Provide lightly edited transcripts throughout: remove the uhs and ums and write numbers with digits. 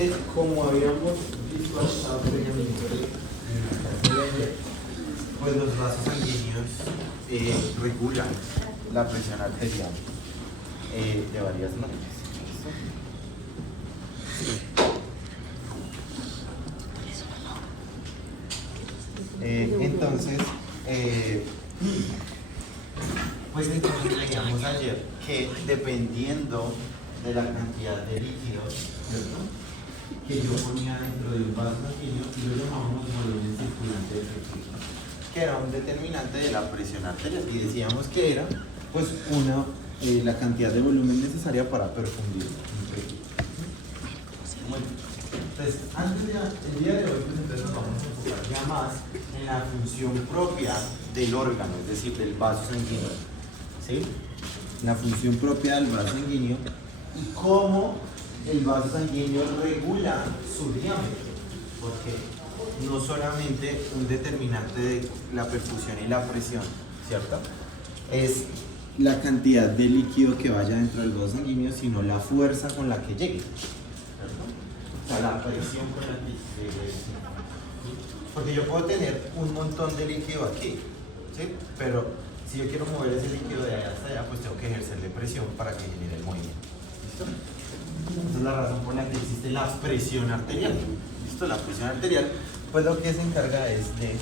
básicamente, como habíamos visualizado previamente en la clase de ayer, pues los vasos sanguíneos regulan la presión arterial de varias maneras. Entonces, pues entonces veíamos ayer que dependiendo de la cantidad de líquidos, ¿cierto?, que yo ponía dentro de un vaso sanguíneo, lo llamamos volumen circulante efectivo, que era un determinante de la presión arterial, y decíamos que era pues la cantidad de volumen necesaria para perfundir un tejido. Bueno, entonces, el día de hoy, pues entonces nos vamos a enfocar ya más en la función propia del órgano, es decir, del vaso sanguíneo, ¿sí? La función propia del vaso sanguíneo y cómo el vaso sanguíneo regula su diámetro, porque no solamente un determinante de la perfusión y la presión, ¿cierto?, es la cantidad de líquido que vaya dentro del vaso sanguíneo, sino la fuerza con la que llegue, ¿cierto? O sea, la presión con la que llegue. Porque yo puedo tener un montón de líquido aquí, ¿sí? Pero si yo quiero mover ese líquido de allá hasta allá, pues tengo que ejercerle presión para que genere el movimiento. ¿Listo? Esa es la razón por la que existe la presión arterial. ¿Listo? La presión arterial, pues lo que se encarga es de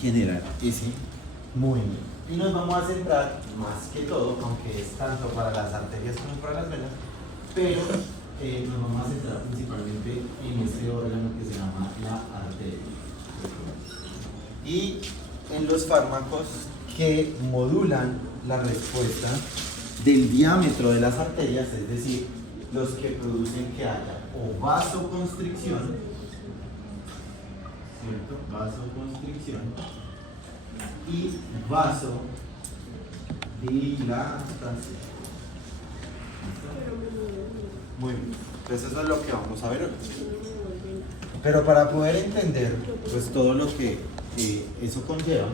generar ese movimiento. Y nos vamos a centrar más que todo, aunque es tanto para las arterias como para las venas, pero nos vamos a centrar principalmente en este órgano que se llama la arteria. Y en los fármacos que modulan la respuesta del diámetro de las arterias, es decir, los que producen que haya o vasoconstricción, ¿cierto? Vasoconstricción y vasodilatación. Muy bien, entonces eso es lo que vamos a ver hoy. Pero para poder entender pues todo lo que eso conlleva,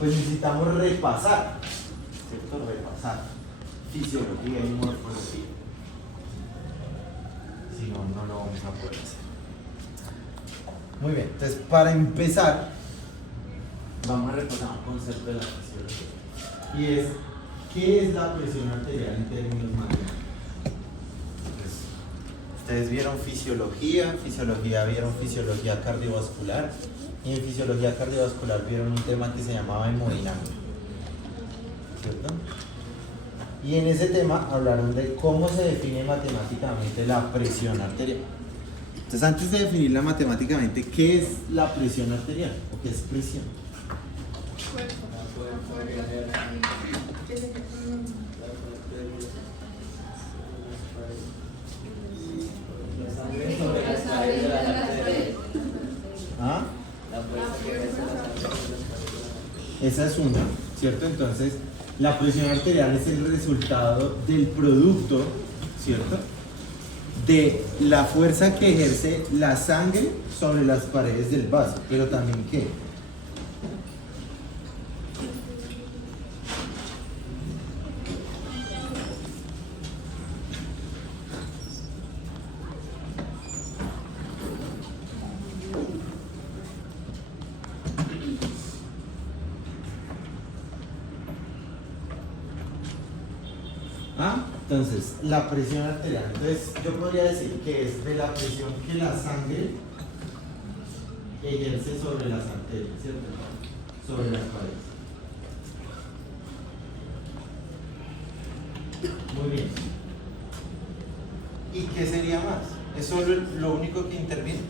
pues necesitamos repasar, ¿cierto? Repasar fisiología y morfología. Si no, no lo vamos a poder hacer. Muy bien, entonces para empezar, vamos a repasar un concepto de la fisiología. Y es, ¿qué es la presión arterial en términos matemáticos? Ustedes vieron fisiología vieron fisiología cardiovascular, y en fisiología cardiovascular vieron un tema que se llamaba hemodinámica, ¿cierto? Y en ese tema hablaron de cómo se define matemáticamente la presión arterial. Entonces, antes de definirla matemáticamente, ¿qué es la presión arterial? ¿O qué es presión? ¿Ah? Esa es una, ¿cierto? Entonces, la presión arterial es el resultado del producto, ¿cierto?, de la fuerza que ejerce la sangre sobre las paredes del vaso, pero también ¿qué? Entonces, la presión arterial. Entonces, yo podría decir que es de la presión que la sangre ejerce sobre las arterias, ¿cierto? Sobre las paredes. Muy bien. ¿Y qué sería más? ¿Es solo lo único que interviene?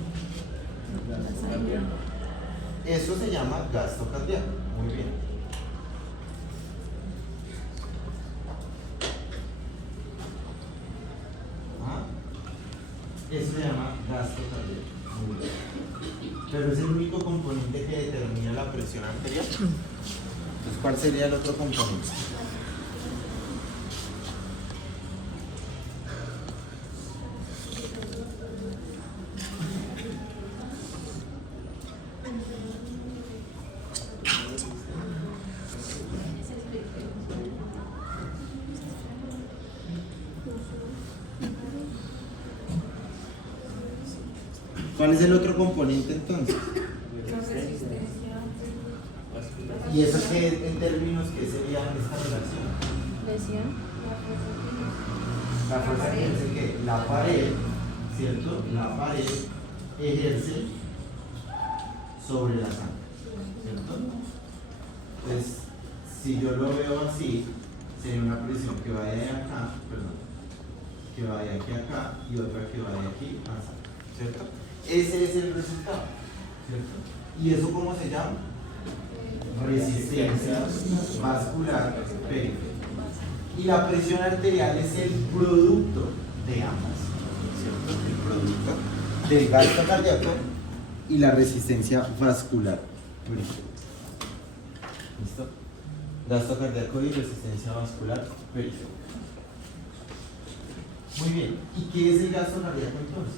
Eso se llama gasto cardíaco. Muy bien. Eso se llama gasto cardíaco. Muy bien. Pero es el único componente que determina la presión arterial. Entonces, ¿cuál sería el otro componente? ¿Cuál es el otro componente entonces? ¿Y eso qué en términos qué sería esta relación? Presión. La fuerza ejerce que la pared, ¿cierto? La pared ejerce sobre la sangre, ¿cierto? Entonces, si yo lo veo así, sería una presión que vaya de acá, perdón, que vaya aquí a acá y otra que vaya aquí a acá, ¿cierto? Ese es el resultado, ¿cierto? ¿Y eso cómo se llama? Resistencia vascular periférica. Y la presión arterial es el producto de ambas, ¿cierto? El producto del gasto cardíaco y la resistencia vascular periférica. ¿Listo? Gasto cardíaco y resistencia vascular periférica. Muy bien. ¿Y qué es el gasto cardíaco entonces?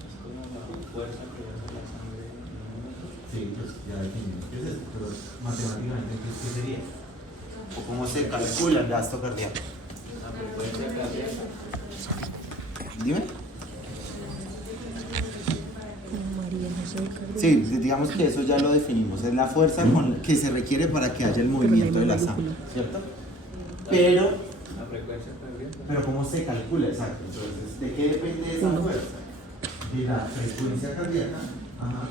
Es como la fuerza que hace la sangre en un minuto. Sí, pues ya definimos qué es eso, pero matemáticamente ¿qué sería? ¿O cómo se calcula el gasto cardíaco? La frecuencia cardíaca. Dime. María José Cárdenas. Sí, digamos que eso ya lo definimos, es la fuerza que se requiere para que haya el movimiento de la sangre, ¿cierto? Pero, La frecuencia cardíaca. ¿cómo se calcula? Exacto, entonces, ¿de qué depende esa fuerza? De la frecuencia cardíaca, ajá,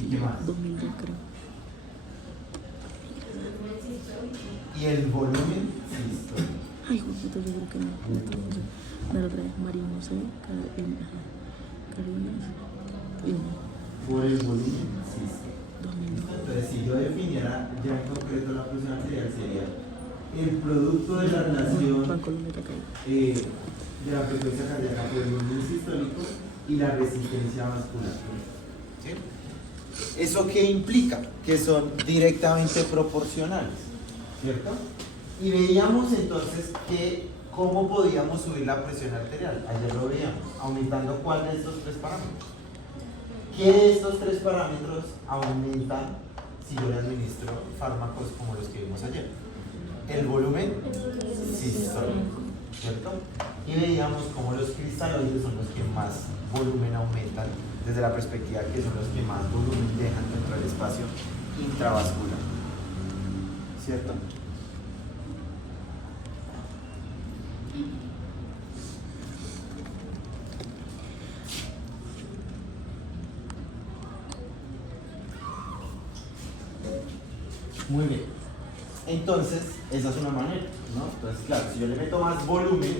¿y qué más? 2002 creo. Y el volumen sistólico. Ay, hijo de puta, yo creo que no. La otra es María José Cárdenas. Por el volumen sistólico. 2002. Entonces, si yo definiera ya en concreto la presión arterial, sería el producto de la relación Banco Luneta acá. de la frecuencia cardíaca por el volumen sistólico y la resistencia vascular. ¿Sí? ¿Eso qué implica? Que son directamente proporcionales, ¿cierto? Y veíamos entonces que cómo podíamos subir la presión arterial. Ayer lo veíamos, aumentando cuál de estos tres parámetros. ¿Qué de estos tres parámetros aumentan si yo le administro fármacos como los que vimos ayer? El volumen sistólico, ¿cierto? Y veíamos cómo los cristaloides son los que más volumen aumentan desde la perspectiva que son los que más volumen dejan dentro del espacio intravascular, ¿cierto? Muy bien. Entonces, esa es una manera, ¿no? Entonces, claro, si yo le meto más volumen,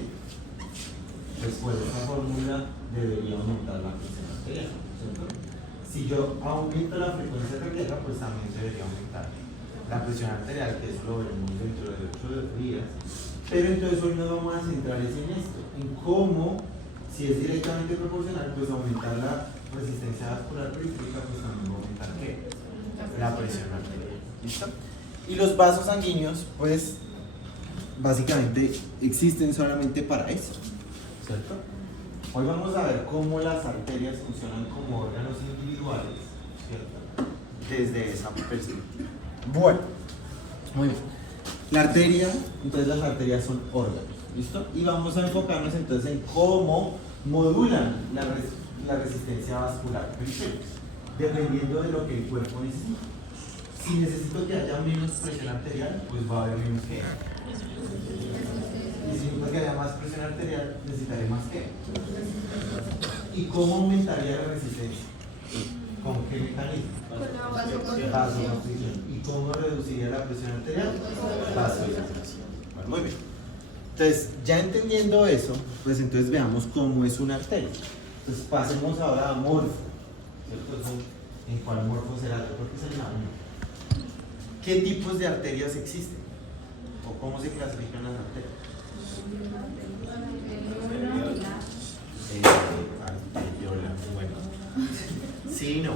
después de esa fórmula debería aumentar la presión arterial, ¿cierto? Si yo aumento la frecuencia cardíaca, pues también debería aumentar la presión arterial, que eso lo veremos dentro de 8 días. Pero entonces hoy nos vamos a centrar en esto, en cómo, si es directamente proporcional, pues aumentar la resistencia vascular periférica, pues también va a aumentar ¿qué? La presión arterial. ¿Listo? Y los vasos sanguíneos, pues, básicamente existen solamente para eso, ¿cierto? Hoy vamos a ver cómo las arterias funcionan como órganos individuales, ¿cierto? Desde esa perspectiva. Bueno, muy bien. La arteria, entonces las arterias son órganos, ¿listo? Y vamos a enfocarnos entonces en cómo modulan la resistencia vascular periférica, dependiendo de lo que el cuerpo necesita. Si necesito que haya menos presión arterial, pues va a haber menos que. Y si necesito que haya más presión arterial, necesitaré más que. ¿Y cómo aumentaría la resistencia? ¿Con qué mecanismo? Vasoconstricción. ¿Y cómo reduciría la presión arterial? Vasoconstricción. Bueno, muy bien. Entonces, ya entendiendo eso, pues entonces veamos cómo es una arteria. Entonces, pasemos ahora a morfo. ¿Cierto? ¿En cuál morfo será? Yo creo que es el uno. ¿Qué tipos de arterias existen? ¿O cómo se clasifican las arterias? Arteriola, bueno. Sí, no.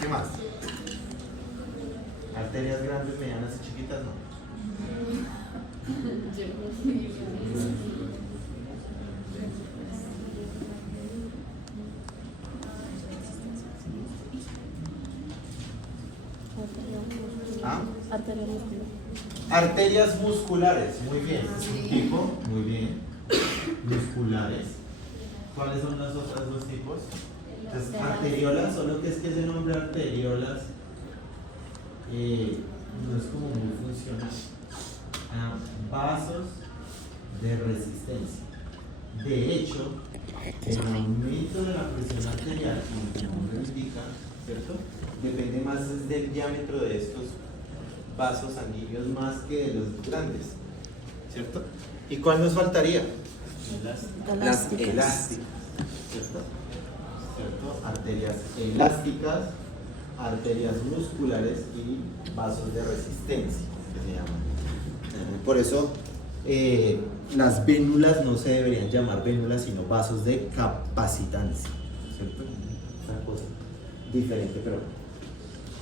¿Qué más? Arterias grandes, medianas y chiquitas, no. ¿Ah? Arterias musculares, muy bien. Es un tipo, muy bien. Musculares. ¿Cuáles son los otros dos tipos? Entonces, arteriolas, solo que es que ese nombre arteriolas no es como muy funcional. Vasos de resistencia. De hecho, el aumento de la presión arterial, como el nombre indica, ¿cierto? Depende más del diámetro de estos vasos sanguíneos más que de los grandes, ¿cierto? ¿Y cuál nos faltaría? Las elásticas, ¿cierto? ¿Cierto? Arterias elásticas, arterias musculares y vasos de resistencia, que se llaman. Por eso las vénulas no se deberían llamar vénulas, sino vasos de capacitancia, ¿cierto? Una cosa diferente, pero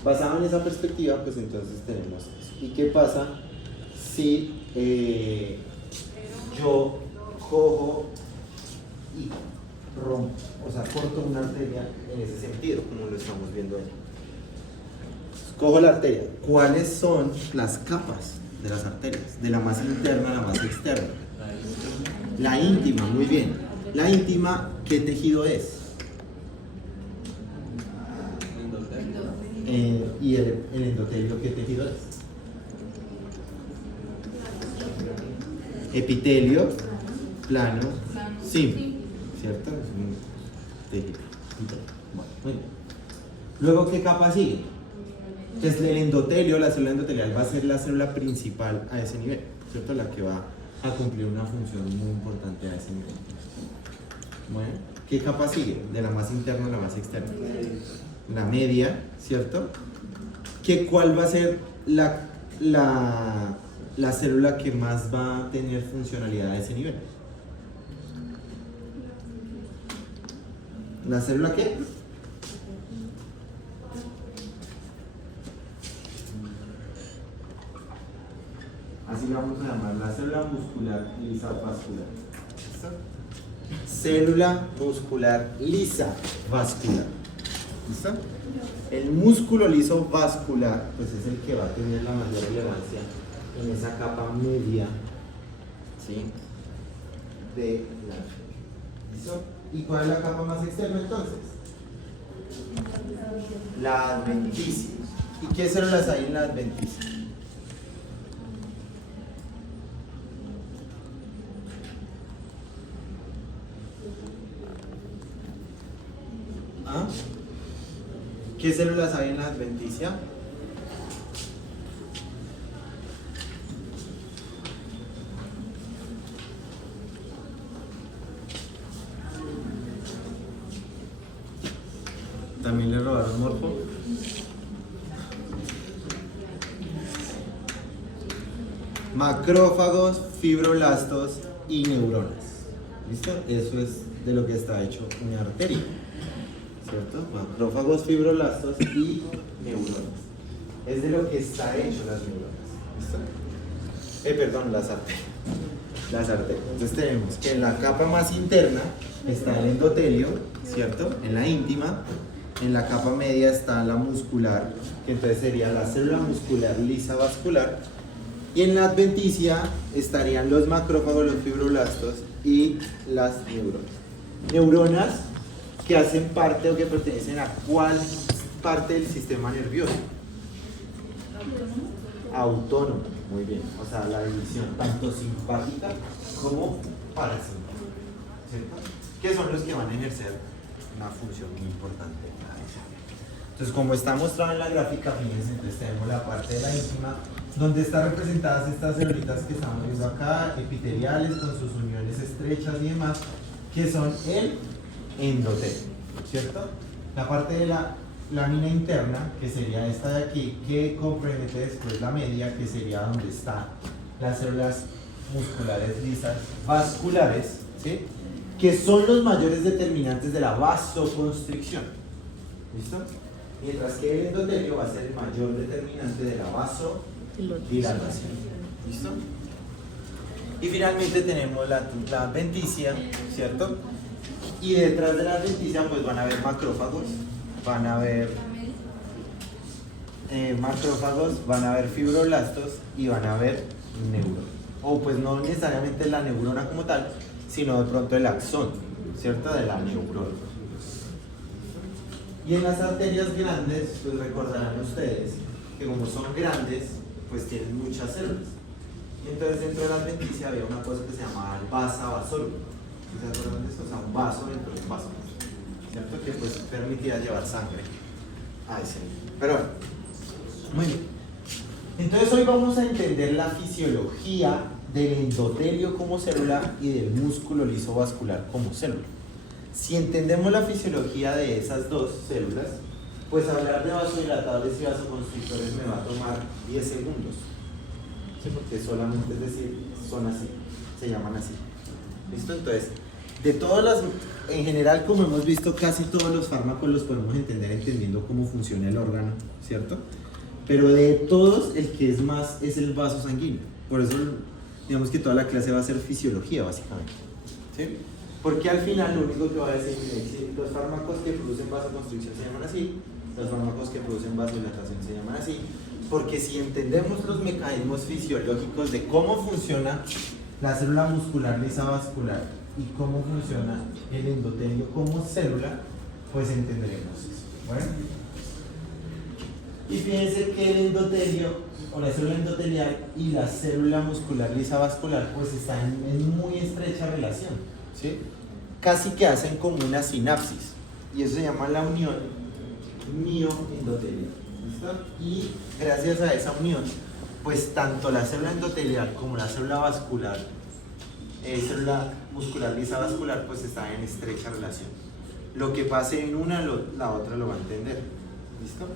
basado en esa perspectiva, pues entonces tenemos eso. ¿Y qué pasa si yo cojo y rompo, o sea, corto una arteria en ese sentido, como lo estamos viendo ahí? Cojo la arteria. ¿Cuáles son las capas de las arterias? De la más interna a la más externa. La íntima, muy bien. La íntima, ¿qué tejido es? ¿Y el endotelio qué tejido es? Epitelio plano simple, ¿cierto? Es un tejido. Bueno, muy bien. Luego, ¿qué capa sigue? Entonces, el endotelio, la célula endotelial, va a ser la célula principal a ese nivel, ¿cierto? La que va a cumplir una función muy importante a ese nivel. Bueno, ¿qué capa sigue? De la más interna a la más externa. La media, ¿cierto? ¿Cuál va a ser la célula que más va a tener funcionalidad a ese nivel? ¿La célula qué? Así la vamos a llamar, la célula muscular lisa vascular. ¿Listo? Célula muscular lisa vascular. ¿Listo? El músculo liso vascular, pues es el que va a tener la mayor relevancia en esa capa media, ¿sí? De la arteria. ¿Listo? ¿Y cuál es la capa más externa entonces? La adventicia. ¿Y qué células hay en la adventicia? ¿Ah? ¿Qué células hay en la adventicia? ¿También le robaron morfo? Macrófagos, fibroblastos y neuronas. ¿Listo? Eso es de lo que está hecho una arteria, ¿cierto? Macrófagos, fibroblastos y neuronas. Es de lo que está hecho las neuronas. ¿Listo? Perdón, las arterias. Las arterias. Entonces tenemos que en la capa más interna está el endotelio, ¿cierto? En la íntima. En la capa media está la muscular, que entonces sería la célula muscular lisa vascular. Y en la adventicia estarían los macrófagos, los fibroblastos y las neuronas. Neuronas que hacen parte o que pertenecen a ¿cuál parte del sistema nervioso? Autónomo, muy bien. O sea, la división tanto simpática como parasimpática, ¿cierto? Que son los que van a ejercer una función muy importante. Entonces, como está mostrado en la gráfica, fíjense, entonces tenemos la parte de la íntima, donde están representadas estas celulitas que estamos viendo acá, epiteliales con sus uniones estrechas y demás, que son el endotelio, ¿cierto? La parte de la lámina interna, que sería esta de aquí, que comprende después la media, que sería donde están las células musculares lisas vasculares, ¿sí? Que son los mayores determinantes de la vasoconstricción. ¿Listo? Mientras que el endotelio va a ser el mayor determinante de la vasodilatación. ¿Listo? Y finalmente tenemos la adventicia, ¿cierto? Y detrás de la adventicia pues van a haber macrófagos, van a haber van a haber fibroblastos y van a haber neuronas. O pues no necesariamente la neurona como tal, sino de pronto el axón, ¿cierto? De la neurona. Y en las arterias grandes, pues recordarán ustedes que como son grandes, pues tienen muchas células. Y entonces dentro de la adventicia había una cosa que se llamaba el vasa vasólogo. ¿Se acuerdan de eso? O sea, un vaso dentro de un vaso. ¿Cierto? Que pues permitía llevar sangre a ese nivel. Pero bueno, muy bien. Entonces hoy vamos a entender la fisiología del endotelio como célula y del músculo liso vascular como célula. Si entendemos la fisiología de esas dos células, pues hablar de vasodilatadores y vasoconstrictores me va a tomar 10 segundos. ¿Sí? Porque solamente es decir, son así, se llaman así. ¿Listo? Entonces, de todas las, en general, como hemos visto, casi todos los fármacos los podemos entender entendiendo cómo funciona el órgano, ¿cierto? Pero de todos, el que es más es el vaso sanguíneo. Por eso, digamos que toda la clase va a ser fisiología, básicamente. ¿Sí? Porque al final lo único que va a decir es los fármacos que producen vasoconstricción se llaman así, los fármacos que producen vasodilatación se llaman así, porque si entendemos los mecanismos fisiológicos de cómo funciona la célula muscular lisa vascular y cómo funciona el endotelio como célula, pues entenderemos eso. Bueno, y fíjense que el endotelio o la célula endotelial y la célula muscular lisa vascular pues están en muy estrecha relación, ¿sí? Casi que hacen como una sinapsis y eso se llama la unión mioendotelial. ¿Listo? Y gracias a esa unión pues tanto la célula endotelial como la célula vascular célula muscular lisa vascular pues están en estrecha relación. Lo que pase en una la otra lo va a entender. ¿Listo?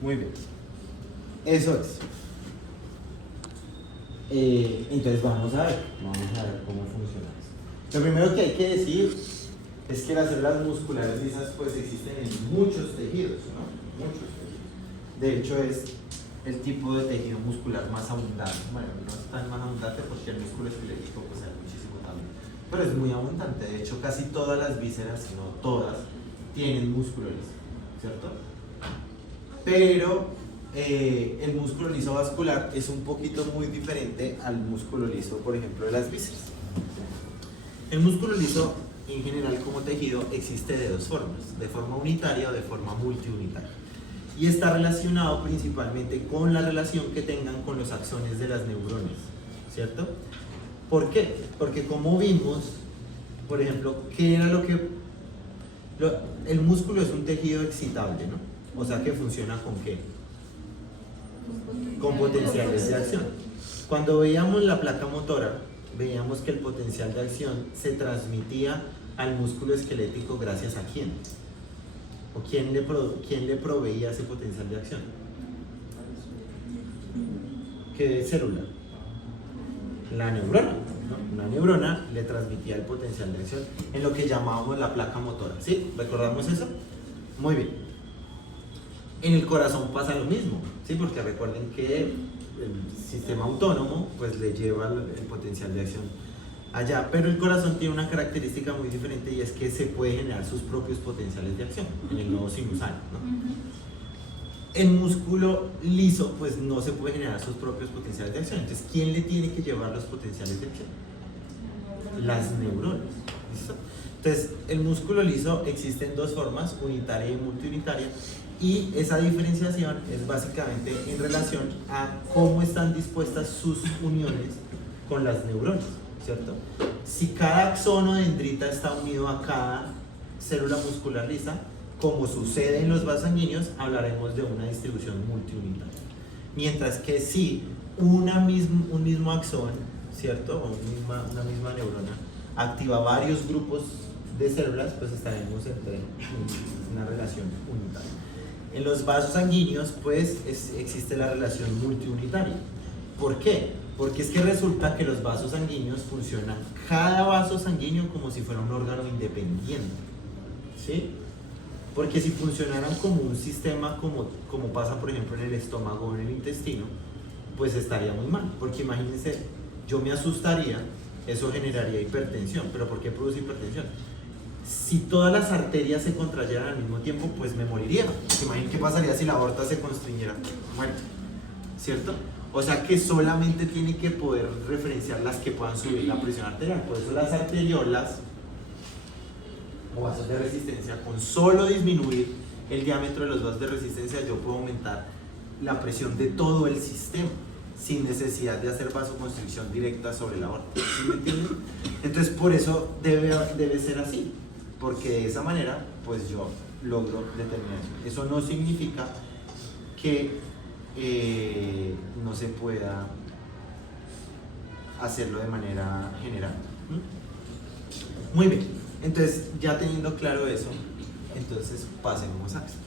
Muy bien, eso es. Entonces vamos a ver cómo funciona eso. Lo primero que hay que decir es que las células musculares lisas pues existen en muchos tejidos, ¿no? Muchos tejidos. De hecho es el tipo de tejido muscular más abundante. Bueno, no es tan más abundante porque el músculo esquelético pues hay muchísimo también, pero es muy abundante. De hecho casi todas las vísceras, si no todas, tienen músculo liso, ¿cierto? Pero el músculo liso vascular es un poquito muy diferente al músculo liso, por ejemplo, de las vísceras. El músculo liso, en general, como tejido, existe de dos formas, de forma unitaria o de forma multiunitaria. Y está relacionado principalmente con la relación que tengan con los axones de las neuronas, ¿cierto? ¿Por qué? Porque como vimos, por ejemplo, ¿qué era lo que... el músculo es un tejido excitable, ¿no? O sea que funciona con ¿qué? Con potenciales de acción. Cuando veíamos la placa motora, veíamos que el potencial de acción se transmitía al músculo esquelético gracias a quién. ¿O quién le proveía ese potencial de acción? ¿Qué célula? La neurona, ¿no? Una neurona le transmitía el potencial de acción en lo que llamábamos la placa motora. ¿Sí? ¿Recordamos eso? Muy bien. En el corazón pasa lo mismo, ¿sí? Porque recuerden que el sistema autónomo pues le lleva el potencial de acción allá, pero el corazón tiene una característica muy diferente y es que se puede generar sus propios potenciales de acción en el nodo sinusal, ¿no? El músculo liso pues no se puede generar sus propios potenciales de acción. Entonces, ¿quién le tiene que llevar los potenciales de acción? Las neuronas. ¿Listo? Entonces, el músculo liso existe en dos formas, unitaria y multiunitaria, y esa diferenciación es básicamente en relación a cómo están dispuestas sus uniones con las neuronas, ¿cierto? Si cada axón o dendrita está unido a cada célula muscular lisa, como sucede en los vasos sanguíneos, hablaremos de una distribución multiunitaria. Mientras que si un mismo axón, ¿cierto? O una misma neurona activa varios grupos de células, pues estaremos entre una relación unitaria. En los vasos sanguíneos, pues, existe la relación multiunitaria. ¿Por qué? Porque es que resulta que los vasos sanguíneos funcionan cada vaso sanguíneo como si fuera un órgano independiente, ¿sí? Porque si funcionaran como un sistema, como pasa por ejemplo en el estómago o en el intestino, pues estaría muy mal. Porque imagínense, yo me asustaría, eso generaría hipertensión. ¿Pero por qué produce hipertensión? Si todas las arterias se contrayeran al mismo tiempo, pues me moriría. Imaginen qué pasaría si la aorta se constriñera. Bueno, ¿cierto? O sea que solamente tiene que poder referenciar las que puedan subir la presión arterial. Por eso las arteriolas o vasos de resistencia, con solo disminuir el diámetro de los vasos de resistencia, yo puedo aumentar la presión de todo el sistema sin necesidad de hacer vasoconstricción directa sobre la aorta. ¿Sí me entienden? Entonces por eso debe ser así, porque de esa manera pues yo logro determinar eso. Eso no significa que no se pueda hacerlo de manera general. Muy bien, entonces ya teniendo claro eso, entonces pasemos a esto.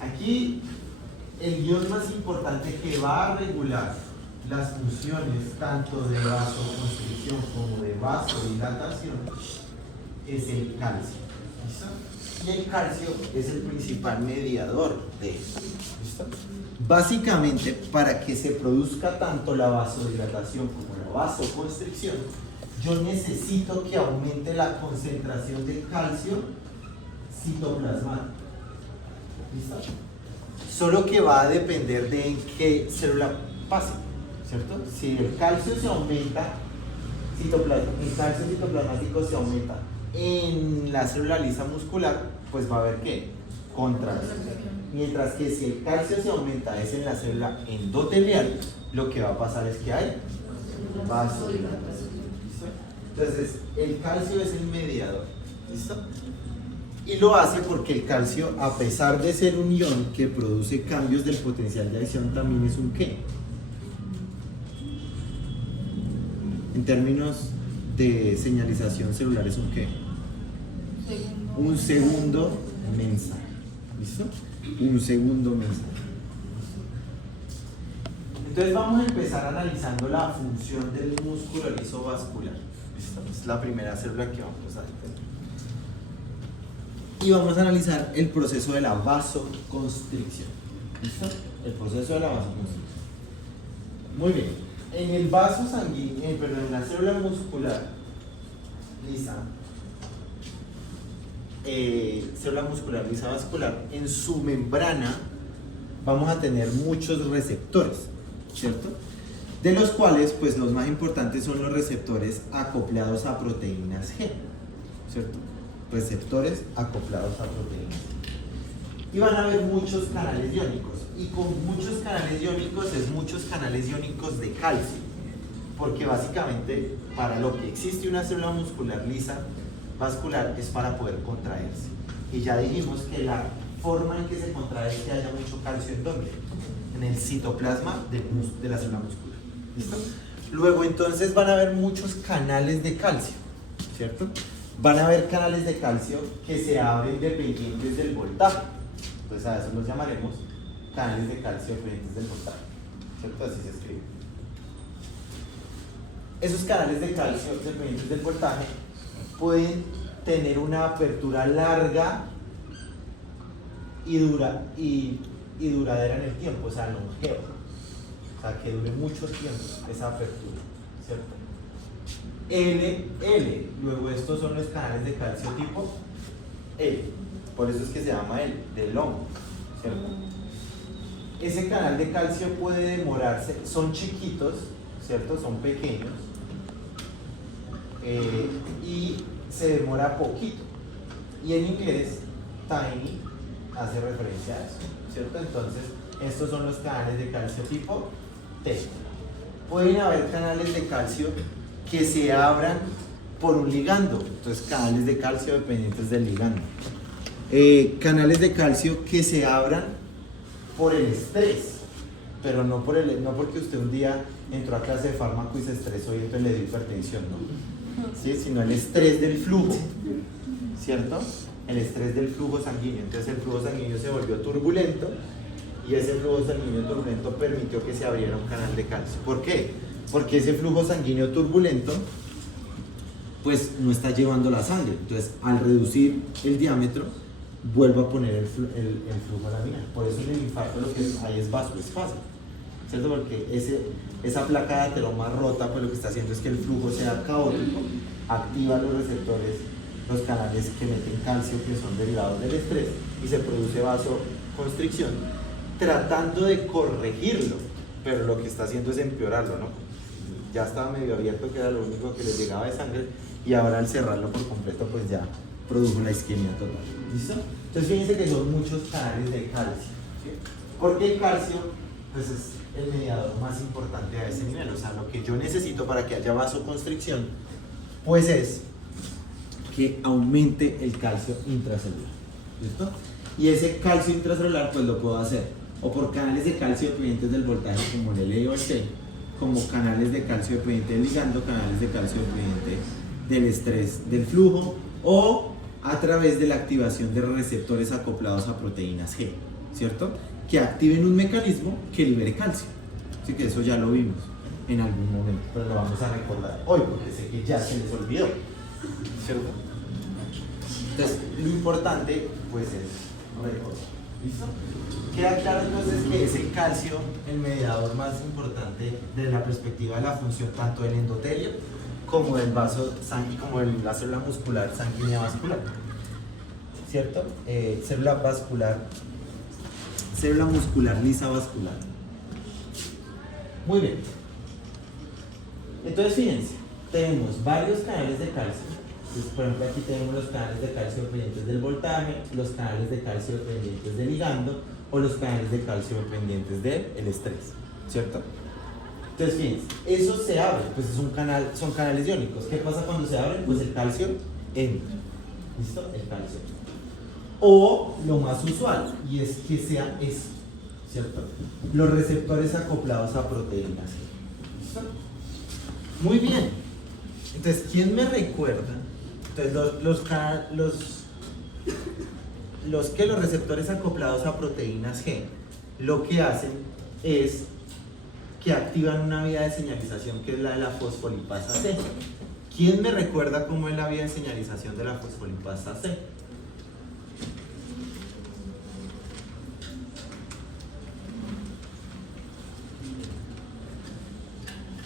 Aquí el guión más importante que va a regular las funciones tanto de vasoconstricción como de vasodilatación es el calcio. ¿Listo? Y el calcio es el principal mediador de esto. ¿Listo? Básicamente, para que se produzca tanto la vasodilatación como la vasoconstricción, yo necesito que aumente la concentración de calcio citoplasmático. ¿Listo? Solo que va a depender de en qué célula pase, ¿cierto? Si el calcio se aumenta, el calcio citoplasmático se aumenta en la célula lisa muscular, pues va a haber ¿qué? Contracción. Mientras que si el calcio se aumenta es en la célula endotelial, lo que va a pasar es que hay vasodilatación. ¿Listo? Entonces, el calcio es el mediador. ¿Listo? Y lo hace porque el calcio, a pesar de ser un ion que produce cambios del potencial de adhesión, también es un ¿qué? En términos de señalización celular es un ¿qué? Un segundo mensaje. ¿Listo? Un segundo mensaje. Entonces vamos a empezar analizando la función del músculo liso vascular. ¿Listo? Es la primera célula que vamos a entender. Y vamos a analizar el proceso de la vasoconstricción. ¿Listo? El proceso de la vasoconstricción. Muy bien. En el vaso sanguíneo, en la célula muscular lisa, célula muscular lisa vascular, en su membrana vamos a tener muchos receptores, ¿cierto? De los cuales, pues los más importantes son los receptores acoplados a proteínas G, ¿cierto? Receptores acoplados a proteínas. Y van a haber muchos canales iónicos. Y con muchos canales iónicos es muchos canales iónicos de calcio. Porque básicamente para lo que existe una célula muscular lisa vascular es para poder contraerse. Y ya dijimos que la forma en que se contrae es que haya mucho calcio en ¿dónde? En el citoplasma de la célula muscular. ¿Listo? Luego entonces van a haber muchos canales de calcio, ¿cierto? Van a haber canales de calcio que se abren dependientes del voltaje. Entonces a eso los llamaremos canales de calcio dependientes del voltaje, ¿cierto? Así se escribe. Esos canales de calcio dependientes del voltaje pueden tener una apertura larga y duradera en el tiempo, o sea, longeva. O sea, que dure mucho tiempo esa apertura, ¿cierto? L, luego estos son los canales de calcio tipo L, por eso es que se llama L, de long, ¿cierto? Ese canal de calcio puede demorarse, son chiquitos, ¿cierto? Son pequeños y se demora poquito, y en inglés tiny hace referencia a eso, ¿cierto? Entonces estos son los canales de calcio tipo T. Pueden haber canales de calcio que se abran por un ligando, entonces canales de calcio dependientes del ligando. Canales de calcio que se abran por el estrés, pero no porque usted un día entró a clase de fármaco y se estresó y entonces le dio hipertensión, ¿no? ¿Sí? Sino el estrés del flujo, ¿cierto? El estrés del flujo sanguíneo. Entonces el flujo sanguíneo se volvió turbulento y ese flujo sanguíneo turbulento permitió que se abriera un canal de calcio. ¿Por qué? Porque ese flujo sanguíneo turbulento pues no está llevando la sangre. Entonces al reducir el diámetro vuelvo a poner el flujo laminar. Por eso en el infarto lo que hay es vasoespasmo, ¿cierto? Porque esa placa de ateroma rota, pues lo que está haciendo es que el flujo sea caótico, activa los receptores, los canales que meten calcio que son derivados del estrés y se produce vasoconstricción tratando de corregirlo, pero lo que está haciendo es empeorarlo, ¿no? Ya estaba medio abierto, que era lo único que les llegaba de sangre, y ahora al cerrarlo por completo, pues ya produjo la isquemia total. ¿Listo? Entonces fíjense que son muchos canales de calcio, ¿sí? Porque el calcio, pues es el mediador más importante a ese nivel. O sea, lo que yo necesito para que haya vasoconstricción, pues es que aumente el calcio intracelular. ¿Listo? Y ese calcio intracelular, pues lo puedo hacer o por canales de calcio dependientes del voltaje, como el L o el T, como canales de calcio dependiente del ligando, canales de calcio dependiente del estrés del flujo, o a través de la activación de receptores acoplados a proteínas G, ¿cierto? Que activen un mecanismo que libere calcio. Así que eso ya lo vimos en algún momento, pero lo vamos a recordar hoy porque sé que ya se les olvidó, ¿cierto? Entonces, lo importante pues es recordar. ¿Listo? Queda claro entonces que es el calcio el mediador más importante desde la perspectiva de la función tanto del endotelio como del vaso sanguíneo, como de la célula muscular sanguínea vascular, ¿cierto? Célula muscular lisa vascular. Muy bien. Entonces fíjense, tenemos varios canales de calcio. Entonces, por ejemplo, aquí tenemos los canales de calcio dependientes del voltaje, los canales de calcio dependientes del ligando o los canales de calcio dependientes del estrés, ¿cierto? Entonces fíjense, eso se abre, pues es un canal, son canales iónicos. ¿Qué pasa cuando se abren? Pues el calcio entra. ¿Listo? El calcio entra. O lo más usual, y es que sea eso, ¿cierto? Los receptores acoplados a proteínas. ¿Listo? Muy bien. Entonces, ¿quién me recuerda? Entonces, los receptores acoplados a proteínas G, lo que hacen es que activan una vía de señalización que es la de la fosfolipasa C. ¿Quién me recuerda cómo es la vía de señalización de la fosfolipasa C?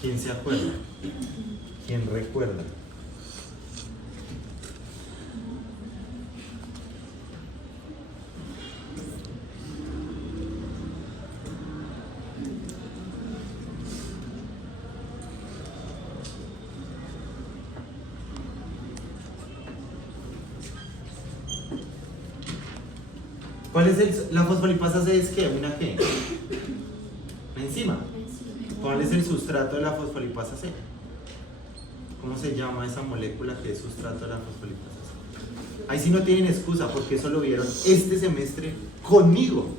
¿Quién se acuerda? ¿Quién recuerda? ¿Cuál es la fosfolipasa C? ¿Es qué? ¿Una qué? Enzima. ¿Cuál es el sustrato de la fosfolipasa C? ¿Cómo se llama esa molécula que es sustrato de la fosfolipasa C? Ahí sí no tienen excusa porque eso lo vieron este semestre conmigo.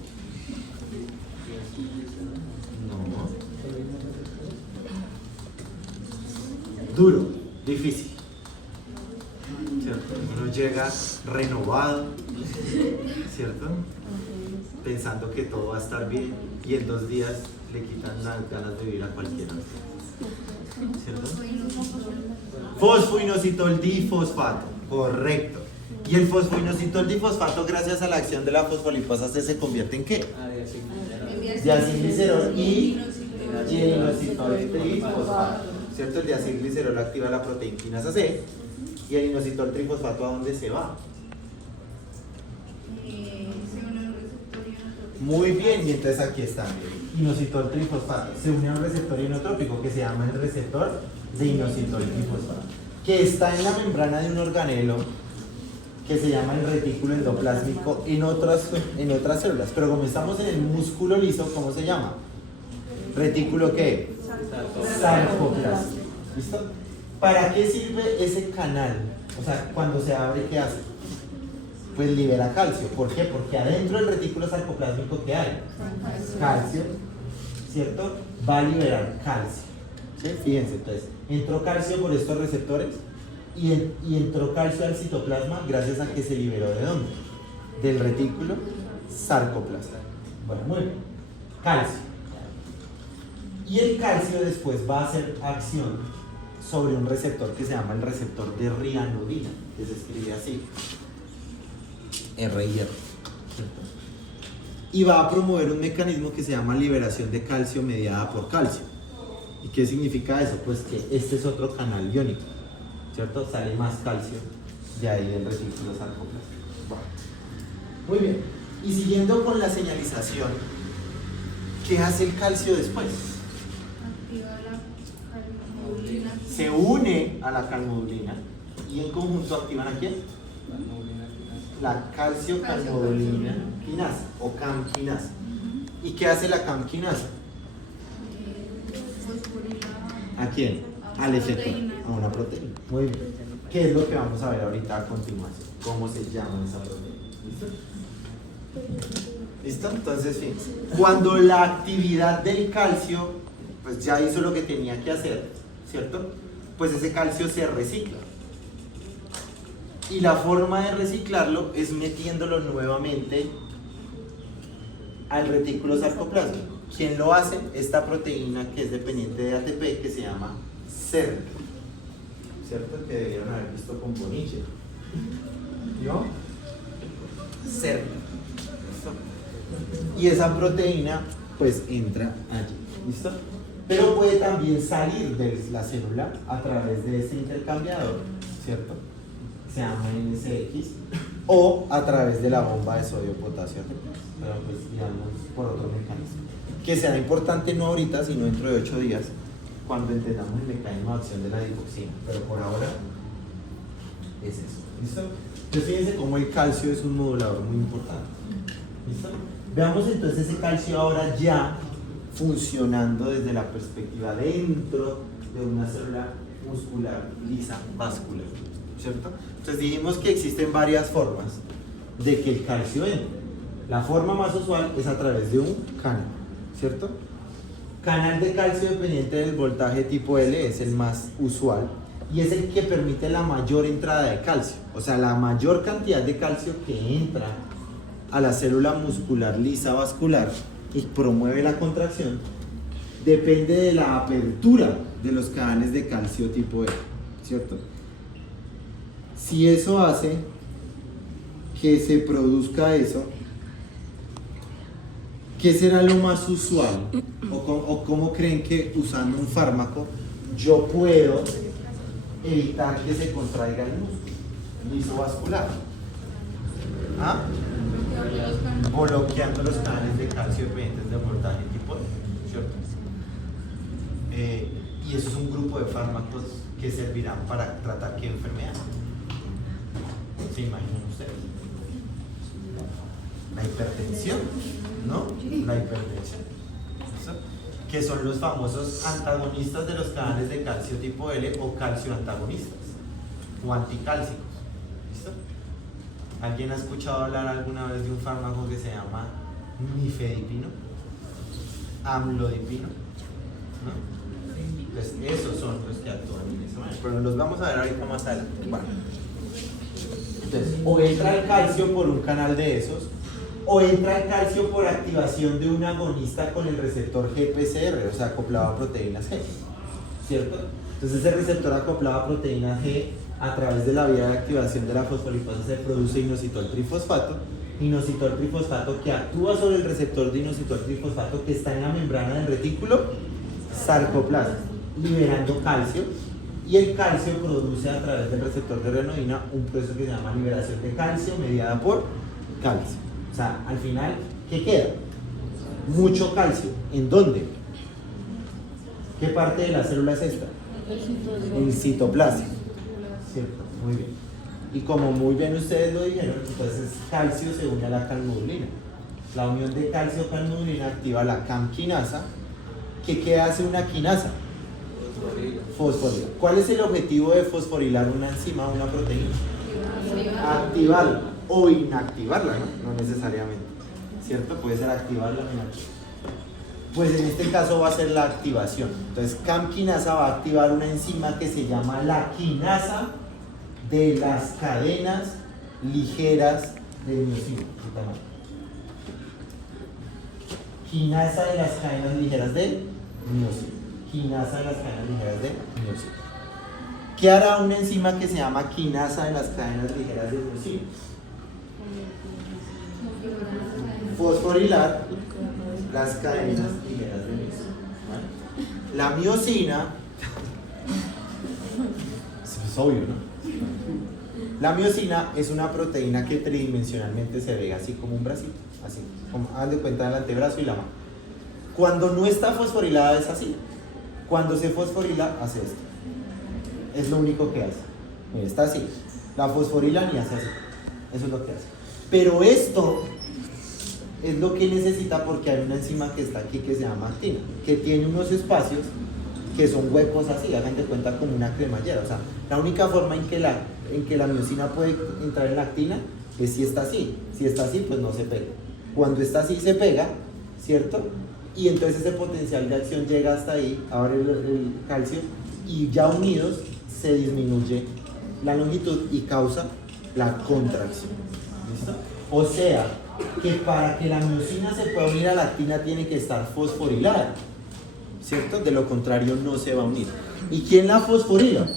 No. Duro, difícil. ¿Cierto? Uno llega renovado, ¿cierto? Pensando que todo va a estar bien y en 2 días le quitan las ganas de vivir a cualquiera. ¿Cierto? Fosfoinositol difosfato, correcto. Y el fosfoinositol difosfato, gracias a la acción de la fosfolipasa C, se convierte en ¿qué? Diacilglicerol y inositol trifosfato. ¿Cierto? El diacilglicerol activa la proteína C y el inositol trifosfato, ¿a dónde se va? Muy bien, y entonces aquí está. Inositol trifosfato se une a un receptor inotrópico que se llama el receptor de inositol trifosfato, que está en la membrana de un organelo que se llama el retículo endoplásmico en otras células. Pero como estamos en el músculo liso, ¿cómo se llama? ¿Retículo qué? Sarcoplástico. ¿Listo? ¿Para qué sirve ese canal? O sea, cuando se abre, ¿qué hace? Pues libera calcio. ¿Por qué? Porque adentro del retículo sarcoplásmico, ¿qué hay? Calcio, ¿cierto? Va a liberar calcio. ¿Sí? Fíjense, entonces, entró calcio por estos receptores y entró calcio al citoplasma gracias a que se liberó ¿de dónde? Del retículo sarcoplástico. Bueno, muy bien. Calcio. Y el calcio después va a hacer acción sobre un receptor que se llama el receptor de rianodina, que se escribe así. RIR. Y va a promover un mecanismo que se llama liberación de calcio mediada por calcio. ¿Y qué significa eso? Pues que este es otro canal iónico, ¿cierto? Sale más calcio de ahí del retículo sarcoplástico. Bueno. Muy bien. Y siguiendo con la señalización ¿Qué hace el calcio después? Activa la calmodulina. Se une a la calmodulina y en conjunto activan a quién? La neurina quinasa. La calcio-calmodulina quinasa o CAM quinasa. ¿Y qué hace la CAM quinasa? Fosforila. ¿A quién? A Al una efector, proteína. a una proteína. Muy bien. ¿Qué es lo que vamos a ver ahorita a continuación? ¿Cómo se llama esa proteína? ¿Listo? ¿Listo? Entonces, fíjense. Cuando la actividad del calcio, pues ya hizo lo que tenía que hacer, ¿cierto? Pues ese calcio se recicla. Y la forma de reciclarlo es metiéndolo nuevamente al retículo sarcoplásmico. ¿Quién lo hace? Esta proteína que es dependiente de ATP, que se llama SERP, ¿cierto? Que debieron haber visto con Boniche. ¿Yo? SERP. Y esa proteína pues entra allí, ¿listo? Pero puede también salir de la célula a través de este intercambiador, ¿cierto? Se llama NSX, o a través de la bomba de sodio-potasio, pero pues digamos por otro mecanismo. Que será importante no ahorita, sino dentro de 8 días, cuando entendamos el mecanismo de acción de la digoxina, pero por ahora es eso, ¿listo? Entonces fíjense cómo el calcio es un modulador muy importante, ¿listo? Veamos entonces ese calcio ahora ya funcionando desde la perspectiva dentro de una célula muscular lisa vascular, ¿cierto? Entonces dijimos que existen varias formas de que el calcio entre. La forma más usual es a través de un canal, ¿cierto? Canal de calcio dependiente del voltaje tipo L es el más usual y es el que permite la mayor entrada de calcio, o sea, la mayor cantidad de calcio que entra a la célula muscular lisa vascular y promueve la contracción depende de la apertura de los canales de calcio tipo L, ¿cierto? Si eso hace que se produzca eso, ¿qué será lo más usual? ¿O cómo creen que usando un fármaco yo puedo evitar que se contraiga el músculo lisovascular? ¿Ah? Bloqueando los canales de calcio dependientes del voltaje tipo E, ¿cierto? Y eso es un grupo de fármacos que servirán para tratar qué enfermedad. ¿Se imaginan ustedes? La hipertensión, ¿no? La hipertensión. ¿Listo? Que son los famosos antagonistas de los canales de calcio tipo L o calcio antagonistas o anticálcicos. ¿Listo? ¿Alguien ha escuchado hablar alguna vez de un fármaco que se llama nifedipino? Amlodipino, ¿no? Pues esos son los que actúan en esa manera. Pero los vamos a ver ahorita más adelante. Bueno. Entonces, o entra el calcio por un canal de esos, o entra el calcio por activación de un agonista con el receptor GPCR, o sea, acoplado a proteínas G, ¿cierto? Entonces ese receptor acoplado a proteínas G, a través de la vía de activación de la fosfolipasa se produce inositol trifosfato que actúa sobre el receptor de inositol trifosfato que está en la membrana del retículo sarcoplasma, liberando calcio, y el calcio produce a través del receptor de renodina un proceso que se llama liberación de calcio mediada por calcio. O sea, al final, ¿qué queda? Mucho calcio. ¿En dónde? ¿Qué parte de la célula es esta? El citoplasma. ¿Cierto? Muy bien. Y como muy bien ustedes lo dijeron, entonces calcio se une a la calmodulina. La unión de calcio-calmodulina activa la CAM quinasa. ¿Qué hace una quinasa? Fosforilar. ¿Cuál es el objetivo de fosforilar una enzima o una proteína? Activarla o inactivarla, ¿no? No necesariamente, ¿cierto? Puede ser activarla o inactivarla. Pues en este caso va a ser la activación. Entonces CAM quinasa va a activar una enzima que se llama la quinasa de las cadenas ligeras de miosina. Quinasa de las cadenas ligeras de miosina. Quinasa de las cadenas ligeras de miosina. ¿Qué hará una enzima que se llama quinasa de las cadenas ligeras de miosina? Fosforilar las cadenas ligeras de miosina. ¿Vale? La miosina, es obvio, ¿no? La miosina es una proteína que tridimensionalmente se ve así como un bracito, así, como hagan de cuenta el antebrazo y la mano. Cuando no está fosforilada es así. Cuando se fosforila, hace esto. Es lo único que hace. Mira, está así. La fosforilan y hace así. Eso es lo que hace. Pero esto es lo que necesita porque hay una enzima que está aquí que se llama actina, que tiene unos espacios que son huecos así, hagan de cuenta como una cremallera. O sea, la única forma en que la miosina puede entrar en la actina es si está así. Si está así, pues no se pega. Cuando está así, se pega, ¿cierto? Y entonces ese potencial de acción llega hasta ahí, abre el calcio, y ya unidos se disminuye la longitud y causa la contracción. ¿Listo? O sea, que para que la miosina se pueda unir a la actina tiene que estar fosforilada, ¿cierto? De lo contrario no se va a unir. ¿Y quién la fosforila?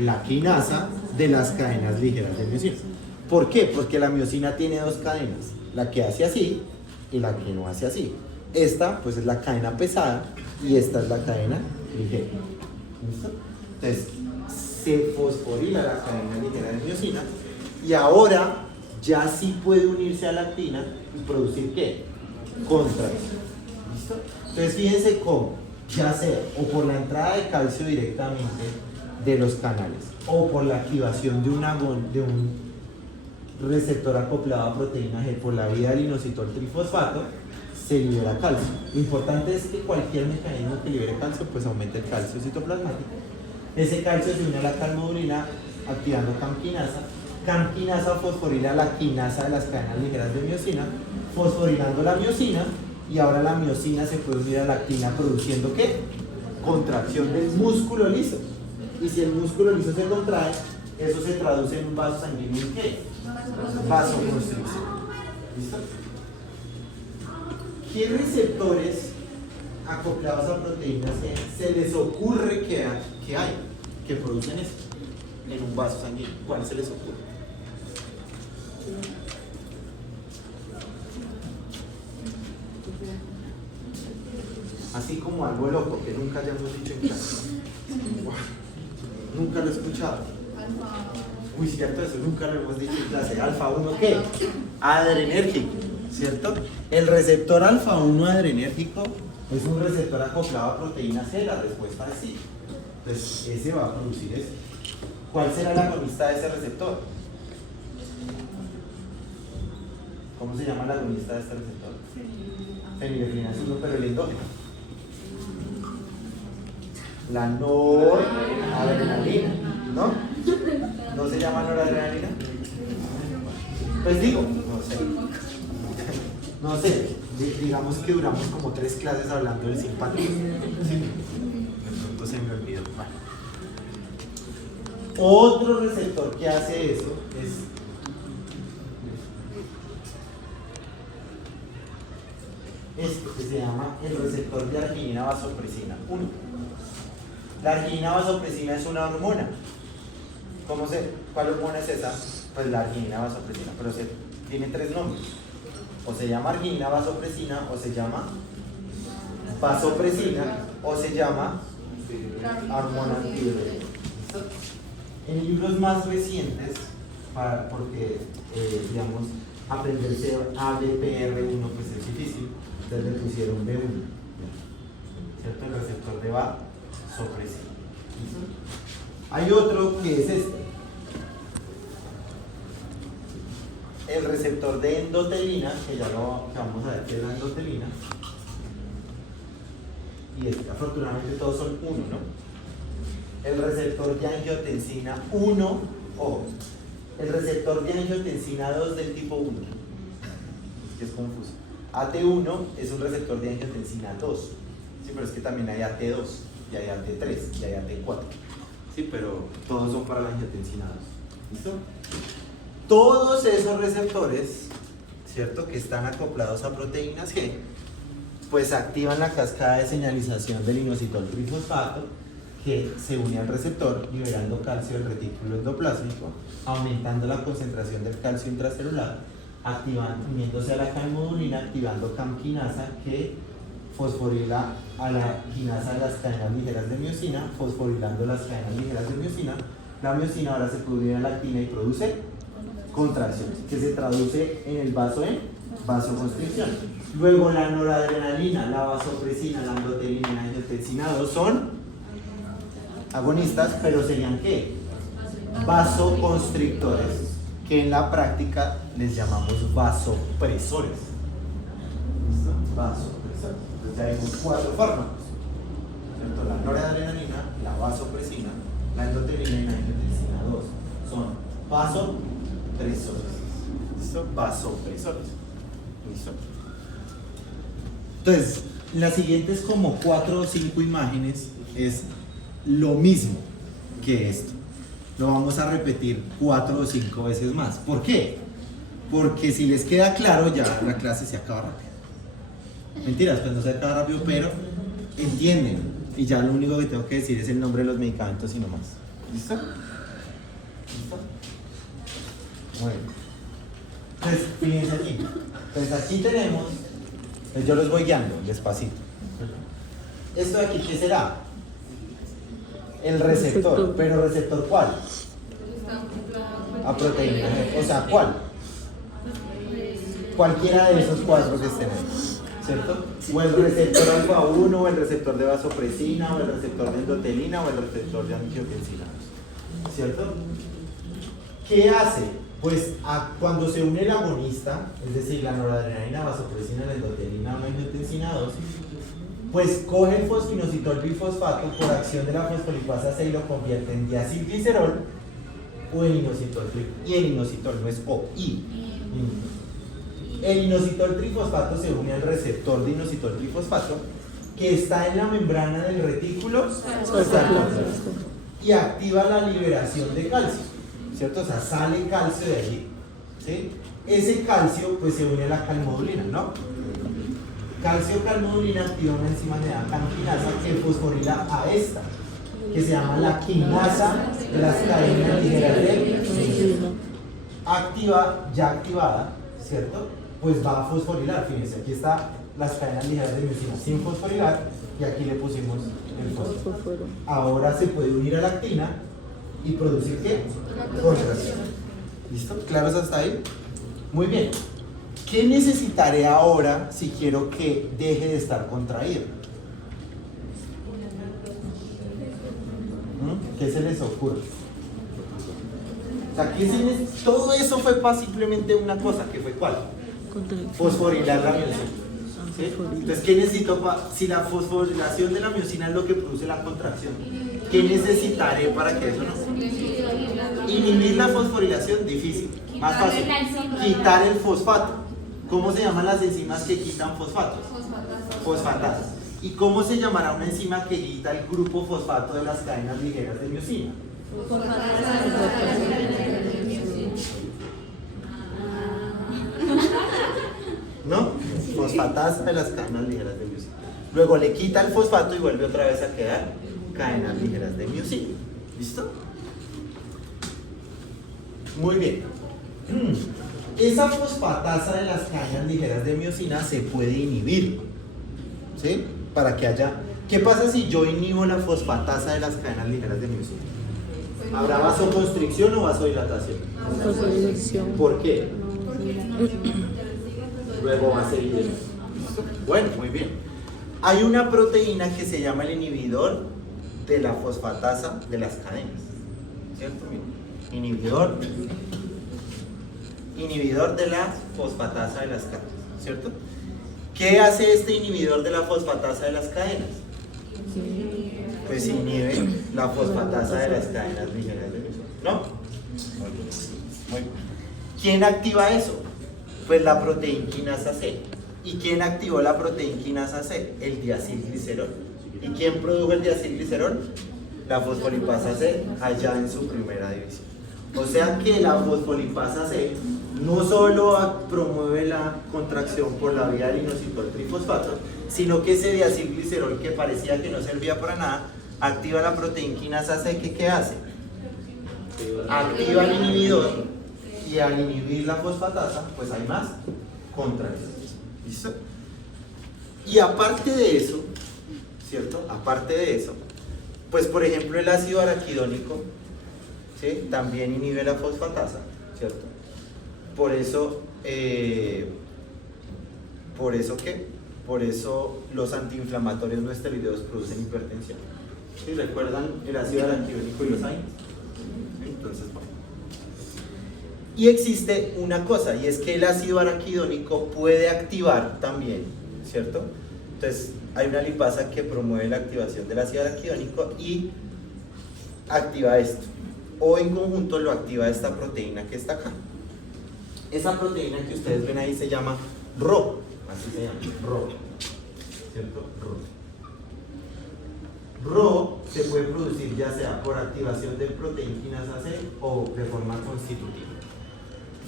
La quinasa de las cadenas ligeras de miosina. ¿Por qué? Porque la miosina tiene dos cadenas, la que hace así y la que no hace así. Esta pues es la cadena pesada y esta es la cadena ligera. ¿Listo? Entonces se fosforila la cadena ligera de miosina y ahora ya sí puede unirse a la actina y producir ¿qué? Contracción. ¿Listo? Entonces fíjense cómo, ya sea o por la entrada de calcio directamente de los canales o por la activación de un receptor acoplado a proteína G por la vía del inositol trifosfato, se libera calcio. Lo importante es que cualquier mecanismo que libere calcio pues aumente el calcio citoplasmático. Ese calcio se une a la calmodulina activando CAM-quinasa. CAM-quinasa fosforila la quinasa de las cadenas ligeras de miosina, fosforilando la miosina, y ahora la miosina se puede unir a la actina produciendo ¿qué? Contracción del músculo liso. Y si el músculo liso se contrae, eso se traduce en un vaso sanguíneo en ¿qué? Vasoconstricción. ¿Listo? ¿Qué receptores acoplados a proteínas se les ocurre que hay que producen esto en un vaso sanguíneo? ¿Cuál se les ocurre? Así como algo loco que nunca hayamos dicho en clase. Nunca lo he escuchado. Uy, cierto, eso nunca lo hemos dicho en clase. Alfa 1, ¿qué? Adrenérgico, ¿cierto? El receptor alfa 1 adrenérgico es un receptor acoplado a proteína C, la respuesta es sí. Entonces, ese va a producir eso. ¿Cuál será el agonista de ese receptor? ¿Cómo se llama el agonista de este receptor? Fenilefrina es uno, pero el endógeno. La noradrenalina, ¿no? ¿No se llama noradrenalina? Pues digo, no sé, digamos que duramos como 3 clases hablando del simpatismo. De pronto se me olvidó. Bueno. Otro receptor que hace eso es este, que se llama el receptor de arginina vasopresina 1. La arginina vasopresina es una hormona. ¿Cuál hormona es esa? Pues la arginina vasopresina, pero tiene 3 nombres. O se llama arginina vasopresina, o se llama vasopresina, o se llama hormona antidiurética. En libros más recientes, porque digamos, aprenderse ABPR1 pues es difícil, entonces le pusieron B1, ¿cierto? El receptor de vasopresina. Hay otro que es este, el receptor de endotelina, que ya que vamos a ver qué es la endotelina, y este, afortunadamente todos son 1, ¿no? El receptor de angiotensina 1, ojo, el receptor de angiotensina 2 del tipo 1, que es confuso. AT1 es un receptor de angiotensina 2, sí, pero es que también hay AT2, y hay AT3, y hay AT4, sí, pero todos son para la angiotensina 2, ¿listo? Todos esos receptores, ¿cierto?, que están acoplados a proteínas G, pues activan la cascada de señalización del inositol trifosfato, que se une al receptor liberando calcio del retículo endoplásmico, aumentando la concentración del calcio intracelular, uniéndose a la calmodulina, activando CAM-quinasa, que fosforila a la quinasa de las cadenas ligeras de miosina, fosforilando las cadenas ligeras de miosina. La miosina ahora se puede unir a la actina y produce contracciones, que se traduce en el vaso en vasoconstricción. Luego la noradrenalina, la vasopresina, la endotelina y la angiotensina 2 son agonistas, pero serían ¿qué? Vasoconstrictores, que en la práctica les llamamos vasopresores. ¿Listo? Vasopresores. Entonces ya vimos 4 fármacos, ¿cierto? La noradrenalina, la vasopresina, la endotelina y la angiotensina 2 son vasopresores. ¿Listo? Vasopresores. ¿Listo? Entonces, las siguientes como 4 o 5 imágenes es lo mismo que esto. Lo vamos a repetir 4 o 5 veces más. ¿Por qué? Porque si les queda claro, ya la clase se acaba rápido. Mentiras, pues no se acaba rápido, pero entienden. Y ya lo único que tengo que decir es el nombre de los medicamentos y no más. ¿Listo? ¿Listo? Bueno. Entonces, fíjense aquí. Entonces aquí tenemos, yo los voy guiando despacito. ¿Esto de aquí qué será? El receptor. ¿Pero receptor cuál? A proteína. O sea, ¿cuál? Cualquiera de esos 4 que tenemos, ¿cierto? O el receptor alfa 1, o el receptor de vasopresina, o el receptor de endotelina, o el receptor de angiotensina, ¿cierto? ¿Qué hace? Pues cuando se une el agonista, es decir, la noradrenalina, vasopresina, la endotelina o la angiotensina 2, pues coge el fosfinositol bifosfato por acción de la fosfolipasa C y lo convierte en diacilglicerol o en inositol. Y el inositol no es O, I. El inositol trifosfato se une al receptor de inositol trifosfato que está en la membrana del retículo y activa la liberación de calcio. ¿Cierto? O sea, sale calcio de allí, ¿sí? Ese calcio pues se une a la calmodulina, ¿no? Calcio-calmodulina activa una enzima llamada canquinasa que fosforila a esta, que se llama la quinasa de las cadenas ligeras de activa, ya activada, ¿cierto? Pues va a fosforilar, fíjense, aquí está las cadenas ligeras de miosina sin fosforilar y aquí le pusimos el fósforo. Ahora se puede unir a la actina y producir ¿qué? Contracción. ¿Listo? ¿Claros hasta ahí? Muy bien. ¿Qué necesitaré ahora si quiero que deje de estar contraído? ¿Qué se les ocurre? O sea, todo eso fue para simplemente una cosa, que fue ¿cuál? Fosforilar la miosina. ¿Sí? Entonces, ¿qué necesito si la fosforilación de la miosina es lo que produce la contracción? ¿Qué necesitaré para que eso no? Inhibir la fosforilación, difícil. Más fácil. Quitar el fosfato. ¿Cómo se llaman las enzimas que quitan fosfatos? Fosfatasas. ¿Y cómo se llamará una enzima que quita el grupo fosfato de las cadenas ligeras de miosina? ¿No? Fosfatasa de las cadenas ligeras de miosina. Luego le quita el fosfato y vuelve otra vez a quedar cadenas ligeras de miosina. ¿Listo? Muy bien. Esa fosfatasa de las cadenas ligeras de miosina se puede inhibir, ¿sí? Para que haya... ¿Qué pasa si yo inhibo la fosfatasa de las cadenas ligeras de miosina? ¿Habrá vasoconstricción o vasodilatación? Vasodilatación. ¿Por qué? Luego va a seguir. Bueno, muy bien. Hay una proteína que se llama el inhibidor de la fosfatasa de las cadenas, ¿cierto? Inhibidor de la fosfatasa de las cadenas, ¿cierto? ¿Qué hace este inhibidor de la fosfatasa de las cadenas? Pues inhibe la fosfatasa de las cadenas ligeras de miosina, ¿no? Muy bien. ¿Quién activa eso? Pues la proteinquinasa C. ¿Y quién activó la proteinquinasa C? El diacilglicerol. ¿Y quién produjo el diacilglicerol? La fosfolipasa C allá en su primera división. O sea que la fosfolipasa C no solo promueve la contracción por la vía del inositol trifosfato, sino que ese diacilglicerol que parecía que no servía para nada, activa la proteinquinasa C, que ¿qué hace? Activa el inhibidor, y al inhibir la fosfatasa, pues hay más contracción. ¿Listo? Y aparte de eso, ¿cierto? Aparte de eso, pues por ejemplo el ácido araquidónico, ¿sí? También inhibe la fosfatasa, ¿cierto? Por eso Por eso que, por eso los antiinflamatorios no esteroideos producen hipertensión. ¿Sí? ¿Recuerdan el ácido araquidónico y los AINES? Entonces, bueno. Y existe una cosa, y es que el ácido araquidónico puede activar también, ¿cierto? Entonces, hay una lipasa que promueve la activación del ácido araquidónico y activa esto. O en conjunto lo activa esta proteína que está acá. Esa proteína que ustedes ven ahí se llama Rho, así se llama, Rho, ¿cierto? Rho se puede producir ya sea por activación del proteína quinasa C o de forma constitutiva.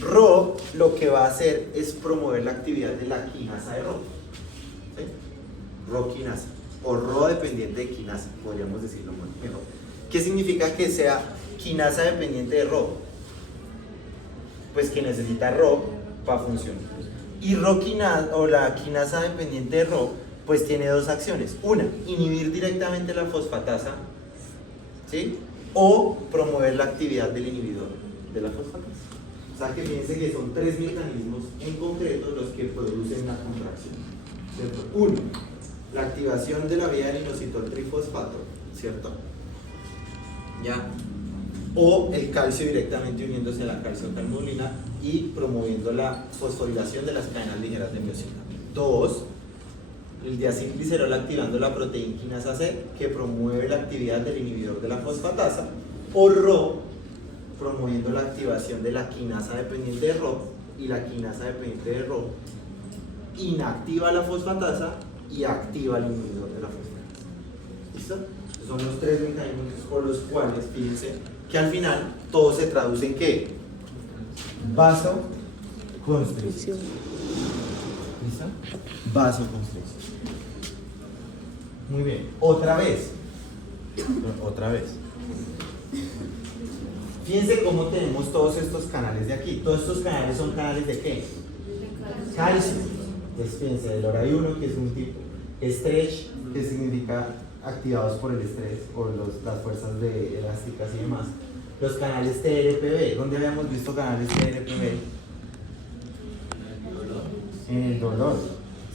Rho lo que va a hacer es promover la actividad de la quinasa de Rho, ¿sí? Rho quinasa o Rho dependiente de quinasa, podríamos decirlo mejor. ¿Qué significa que sea quinasa dependiente de Rho? Pues que necesita Rho para funcionar. Y Rho quinasa o la quinasa dependiente de Rho pues tiene dos acciones. Una, inhibir directamente la fosfatasa, ¿sí? O promover la actividad del inhibidor de la fosfatasa. O sea que fíjense que son tres mecanismos en concreto los que producen la contracción, ¿cierto? Uno, la activación de la vía del inositol trifosfato, ¿cierto? ¿Ya? O el calcio directamente uniéndose a la calciocalmodulina y promoviendo la fosforilación de las cadenas ligeras de miosina. Dos, el diacilglicerol activando la proteína quinasa C que promueve la actividad del inhibidor de la fosfatasa, o Rho promoviendo la activación de la quinasa dependiente de Rho, y la quinasa dependiente de Rho inactiva la fosfatasa y activa el inhibidor de la fosfatasa. ¿Listo? Son los tres mecanismos por los cuales, fíjense, que al final todo se traduce en ¿qué? Vasoconstricción. ¿Listo? Vasoconstricción. Muy bien. Otra vez. Fíjense cómo tenemos todos estos canales de aquí. Todos estos canales son canales de ¿qué? Calcio. Pues fíjense, el hora 1 que es un tipo. Stretch, que significa activados por el estrés, por las fuerzas elásticas y demás. Los canales TRPV, ¿dónde habíamos visto canales TRPV? En el dolor.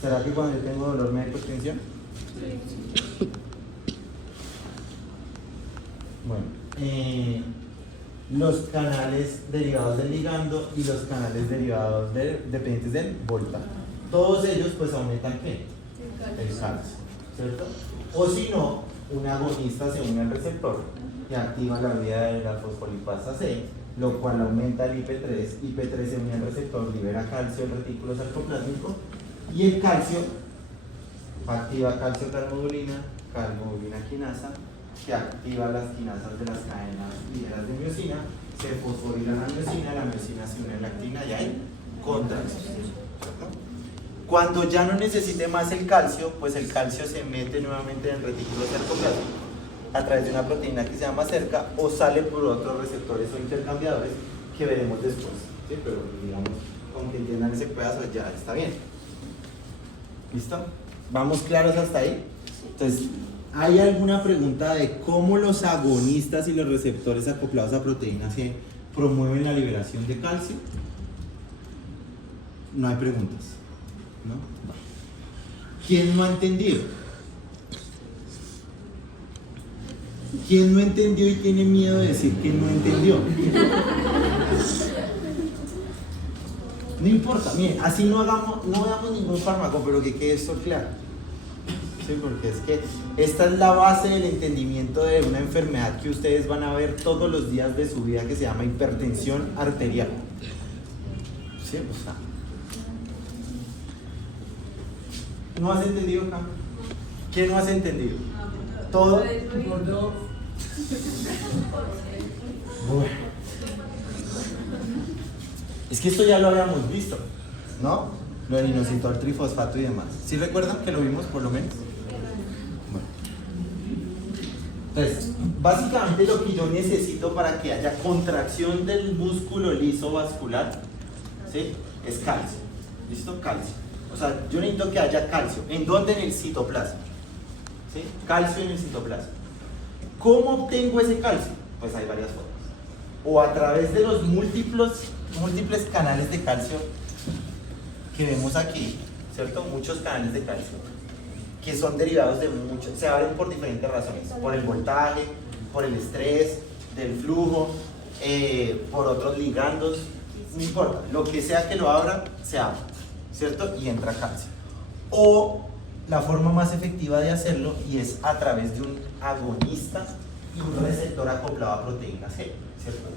¿Será que cuando yo tengo dolor me da hipertensión? Bueno, los canales derivados del ligando y los canales derivados dependientes del voltaje. Todos ellos pues aumentan ¿qué? El calcio, ¿cierto? O si no, un agonista se une al receptor que activa la vía de la fosfolipasa C, lo cual aumenta el IP3. IP3 se une al receptor, libera calcio del retículo sarcoplásmico, y el calcio activa calciocalmodulina, calmodulina quinasa, que activa las quinasas de las cadenas ligeras de miosina, se fosforila la miosina se une a la actina y hay contracción, ¿cierto? Cuando ya no necesite más el calcio, pues el calcio se mete nuevamente en el retículo sarcoplásmico a través de una proteína que se llama cerca, o sale por otros receptores o intercambiadores que veremos después, ¿sí? Pero digamos, con que entiendan ese pedazo ya está bien. ¿Listo? ¿Vamos claros hasta ahí? Entonces, ¿hay alguna pregunta de cómo los agonistas y los receptores acoplados a proteínas C promueven la liberación de calcio? No hay preguntas, ¿no? ¿Quién no ha entendido? ¿Quién no entendió y tiene miedo de decir que no entendió? No importa, miren, así no veamos ningún fármaco, pero que quede esto claro. Sí, porque es que esta es la base del entendimiento de una enfermedad que ustedes van a ver todos los días de su vida, que se llama hipertensión arterial. ¿Sí? O sea, ¿no has entendido acá? ¿Quién no has entendido? Todo. Bueno. Es que esto ya lo habíamos visto, ¿no? Lo del inositol trifosfato y demás. ¿Sí recuerdan que lo vimos por lo menos? Bueno. Entonces, básicamente lo que yo necesito para que haya contracción del músculo liso vascular, ¿sí? Es calcio. ¿Listo? Calcio. O sea, yo necesito que haya calcio. ¿En dónde? En el citoplasma. ¿Sí? Calcio en el citoplasma. ¿Cómo obtengo ese calcio? Pues hay varias formas. O a través de los múltiples canales de calcio que vemos aquí, ¿cierto? Muchos canales de calcio, que son derivados de muchos, se abren por diferentes razones, por el voltaje, por el estrés, del flujo, por otros ligandos, no importa, lo que sea que lo abra, se abre, ¿cierto? Y entra calcio. O la forma más efectiva de hacerlo, y es a través de un agonista y un receptor acoplado a proteína C, ¿cierto?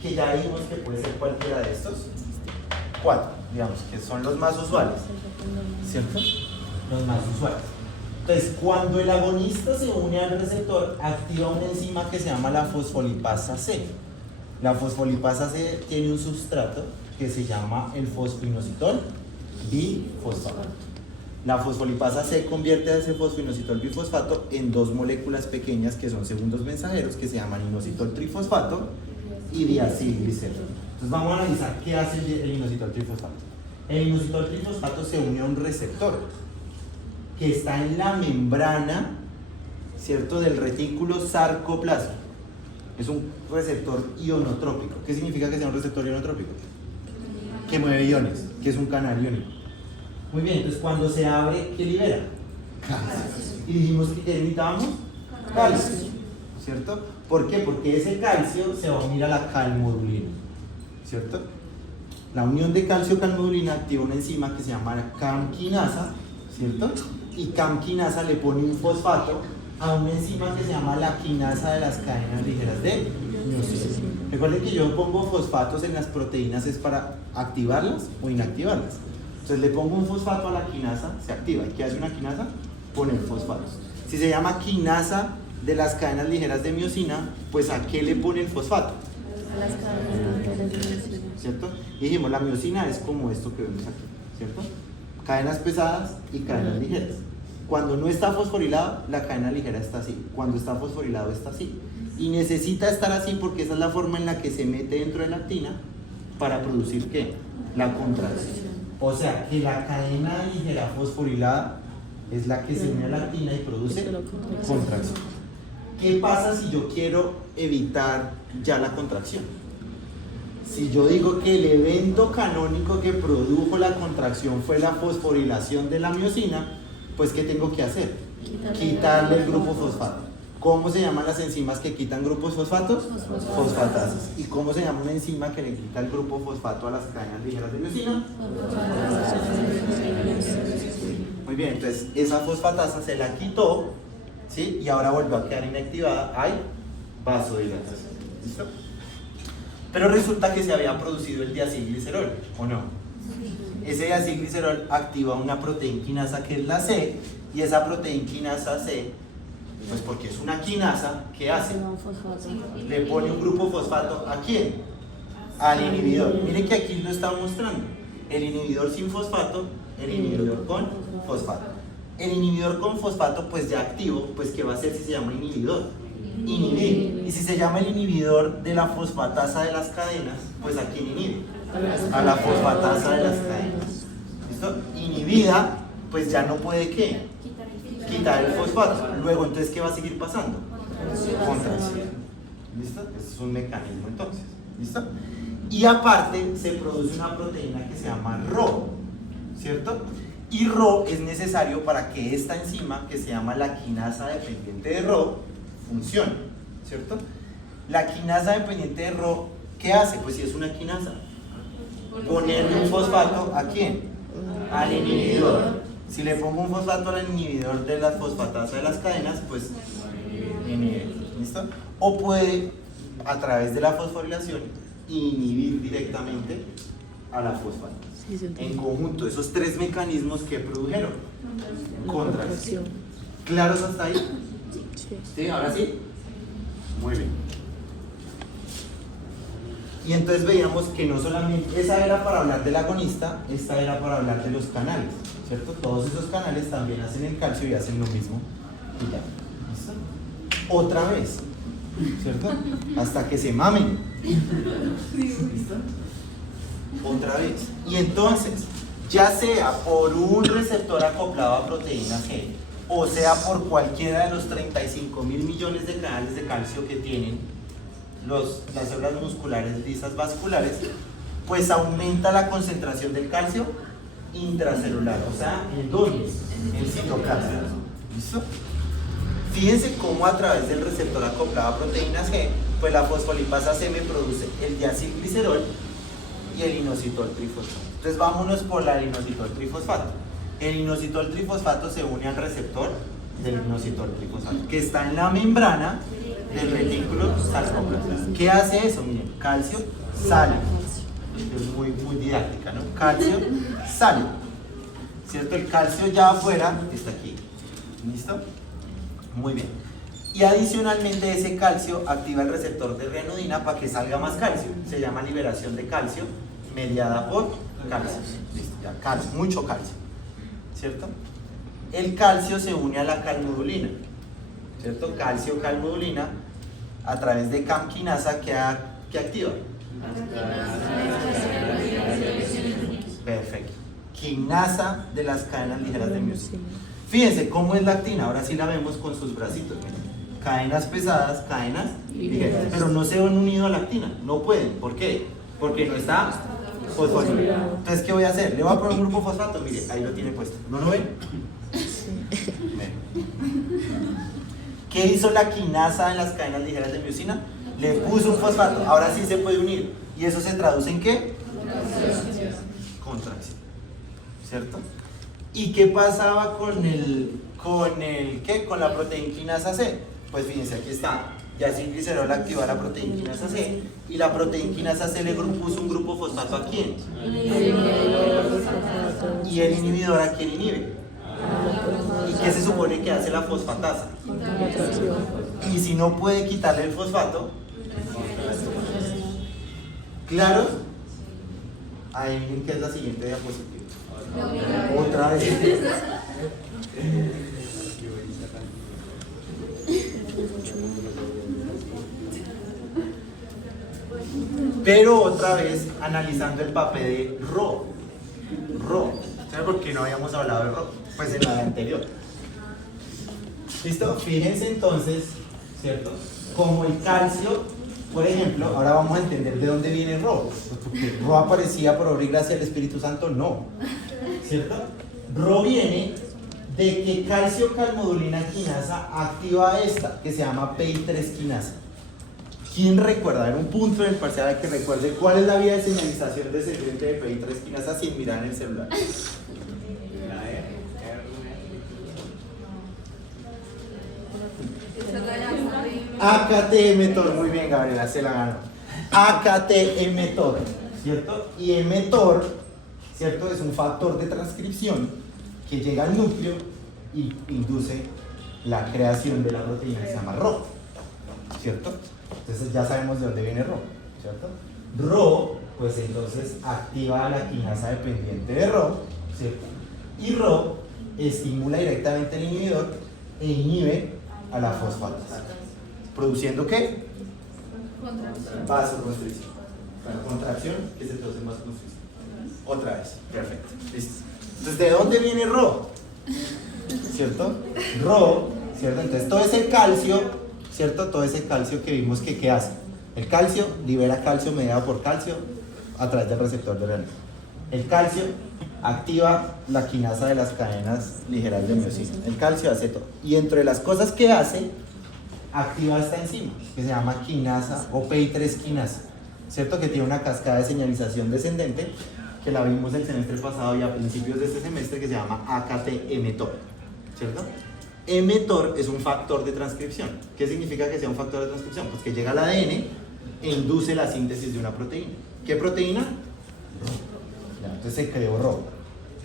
Que ya vimos que puede ser cualquiera de estos 4, digamos, que son los más usuales, ¿cierto? Los más usuales. Entonces, cuando el agonista se une al receptor, activa una enzima que se llama la fosfolipasa C. La fosfolipasa C tiene un sustrato que se llama el fosfoinositol bifosfato. La fosfolipasa C convierte a ese fosfoinositol bifosfato en 2 moléculas pequeñas que son segundos mensajeros que se llaman inositol trifosfato y diacilglicerol. Entonces vamos a analizar qué hace el inositol trifosfato. El inositol trifosfato se une a un receptor que está en la membrana, ¿cierto?, del retículo sarcoplasma. Es un receptor ionotrópico. ¿Qué significa que sea un receptor ionotrópico? Que mueve iones, que es un canal iónico. Muy bien, entonces cuando se abre, ¿qué libera? Calcio. Y dijimos que necesitábamos calcio, ¿cierto? ¿Por qué? Porque ese calcio se va a unir a la calmodulina, ¿cierto? La unión de calcio-calmodulina activa una enzima que se llama CAM quinasa, ¿cierto? Y CAM quinasa le pone un fosfato a una enzima que se llama la quinasa de las cadenas ligeras de miosina. Recuerden que yo pongo fosfatos en las proteínas es para activarlas o inactivarlas. Entonces le pongo un fosfato a la quinasa, se activa. ¿Y qué hace una quinasa? Poner fosfatos. Si se llama quinasa de las cadenas ligeras de miosina, pues ¿a qué le pone el fosfato? A las cadenas de miosina. ¿Cierto? Y dijimos, la miosina es como esto que vemos aquí, ¿cierto? Cadenas pesadas y cadenas ligeras. Cuando no está fosforilado, la cadena ligera está así. Cuando está fosforilado está así. Y necesita estar así porque esa es la forma en la que se mete dentro de la actina para producir ¿qué? La contracción. O sea, que la cadena ligera fosforilada es la que se une a la actina y produce contracción. ¿Qué pasa si yo quiero evitar ya la contracción? Si yo digo que el evento canónico que produjo la contracción fue la fosforilación de la miosina, pues ¿qué tengo que hacer? Quitarle el grupo fosfato. ¿Cómo se llaman las enzimas que quitan grupos fosfatos? Fosfatasas. ¿Y cómo se llama una enzima que le quita el grupo fosfato a las cadenas ligeras de miosina? Muy bien, entonces esa fosfatasa se la quitó, ¿sí? Y ahora volvió a quedar inactivada. Hay vasodilatación. ¿Listo? Pero resulta que se había producido el diacilglicerol, ¿o no? Ese diacilglicerol activa una proteína quinasa que es la C, y esa proteína quinasa C, pues porque es una quinasa, ¿qué hace? Le pone un grupo fosfato, ¿a quién? Al inhibidor. Miren que aquí lo está mostrando. El inhibidor sin fosfato, el inhibidor con fosfato. El inhibidor con fosfato, pues ya activo, pues ¿qué va a hacer si se llama inhibidor? Inhibir. Y si se llama el inhibidor de la fosfatasa de las cadenas, pues ¿a quién inhibe? A la fosfatasa de las cadenas. ¿Listo? Inhibida, pues ya no puede ¿qué? Quitar el fosfato. Luego, entonces, ¿qué va a seguir pasando? Contracción. ¿Listo? Ese es un mecanismo entonces. ¿Listo? Y aparte se produce una proteína que se llama Rho, ¿cierto? Y Rho es necesario para que esta enzima, que se llama la quinasa dependiente de Rho, funcione, ¿cierto? La quinasa dependiente de Rho, ¿qué hace? Pues si es una quinasa, ponerle un fosfato ¿a quién? Al inhibidor. Si le pongo un fosfato al inhibidor de la fosfatasa de las cadenas, pues inhibe, ¿listo? O puede, a través de la fosforilación, inhibir directamente a la fosfatasa. En conjunto, esos 3 mecanismos que produjeron contracción. ¿Claros hasta ahí? ¿Sí? ¿Ahora sí? Muy bien. Y entonces veíamos que no solamente, esa era para hablar del agonista, esta era para hablar de los canales, ¿cierto? Todos esos canales también hacen el calcio y hacen lo mismo. Y ya, ¿listo? Otra vez, ¿cierto? Hasta que se mamen. ¿Listo? Otra vez. Y entonces, ya sea por un receptor acoplado a proteína G, o sea por cualquiera de los 35.000 millones de canales de calcio que tienen las células musculares lisas vasculares, pues aumenta la concentración del calcio intracelular, o sea, ¿en dónde? En citoplasma. ¿Listo? Fíjense cómo a través del receptor acoplado a proteínas G, pues la fosfolipasa C me produce el diacilglicerol y el inositol trifosfato. Entonces vámonos por la inositol trifosfato. El inositol trifosfato se une al receptor del inositol trifosfato, que está en la membrana del retículo sarcoplasmático. ¿Qué hace eso? Miren, calcio sale. Es muy didáctica, ¿no? Calcio sale. ¿Cierto? El calcio ya afuera está aquí. ¿Listo? Muy bien. Y adicionalmente ese calcio activa el receptor de renudina para que salga más calcio. Se llama liberación de calcio mediada por calcio. Listo, ya, calcio, mucho calcio. ¿Cierto? El calcio se une a la calmodulina. ¿Cierto? Calcio, calmodulina, a través de CAM quinasa que activa. Perfecto. Quinasa de las cadenas ligeras de miosina. Fíjense cómo es la actina, ahora sí la vemos con sus bracitos. Miren. Cadenas pesadas, cadenas ligeras, pero no se han unido a la actina, no pueden. ¿Por qué? Porque no está fosfolipasa. Entonces, ¿qué voy a hacer? Le voy a poner un grupo fosfato, mire, ahí lo tiene puesto. ¿No lo ven? ¿Qué hizo la quinasa en las cadenas ligeras de miosina? Le puso un fosfato, ahora sí se puede unir. ¿Y eso se traduce en qué? Contracción. ¿Cierto? ¿Y qué pasaba con la proteína quinasa C? Pues fíjense, aquí está. Diacilglicerol activa la proteína quinasa C y la proteína quinasa C le puso un grupo fosfato ¿a quién? Y el inhibidor ¿a quién inhibe? ¿Y qué se supone que hace la fosfatasa? Y si no puede quitarle el fosfato, ¿claro? Ahí miren que es la siguiente diapositiva. Otra vez. Pero otra vez analizando el papel de Rho. ¿Saben por qué no habíamos hablado de Rho? Pues en la de anterior. ¿Listo? Fíjense entonces, ¿cierto? Como el calcio, por ejemplo, ahora vamos a entender de dónde viene Rho. Porque Rho aparecía por obra y gracia del Espíritu Santo, no. ¿Cierto? Rho viene de que calcio calmodulina quinasa activa esta, que se llama PI3 quinasa. ¿Quién recuerda? En un punto en el parcial que recuerde cuál es la vía de señalización descendente de PI3 quinasa sin mirar en el celular. AKT-mTOR, muy bien Gabriela, se la ganó. AKT-mTOR, ¿cierto? Y mTOR, ¿cierto? Es un factor de transcripción que llega al núcleo y induce la creación de la proteína que se llama Rho, ¿cierto? Entonces ya sabemos de dónde viene Rho, ¿cierto? Rho, pues entonces activa la quinasa dependiente de Rho, ¿cierto? Y Rho estimula directamente el inhibidor e inhibe a la fosfatasa. ¿Produciendo qué? Vasoconstricción. Para contracción, que se traduce en vasoconstricción. Otra vez, perfecto. Listo. Entonces, ¿de dónde viene Rho? ¿Cierto? Rho, ¿cierto? Entonces, todo ese calcio, ¿cierto? Todo ese calcio que vimos que ¿qué hace? El calcio libera calcio mediado por calcio a través del receptor de renina. El calcio activa la quinasa de las cadenas ligeras de miosina. El calcio hace todo. Y entre las cosas que hace, activa esta enzima, que se llama quinasa o PI3 quinasa, ¿cierto? Que tiene una cascada de señalización descendente, que la vimos el semestre pasado y a principios de este semestre, que se llama AKT-mTOR, ¿cierto? mTOR es un factor de transcripción. ¿Qué significa que sea un factor de transcripción? Pues que llega al ADN e induce la síntesis de una proteína. ¿Qué proteína? Ya, entonces se creó Rho,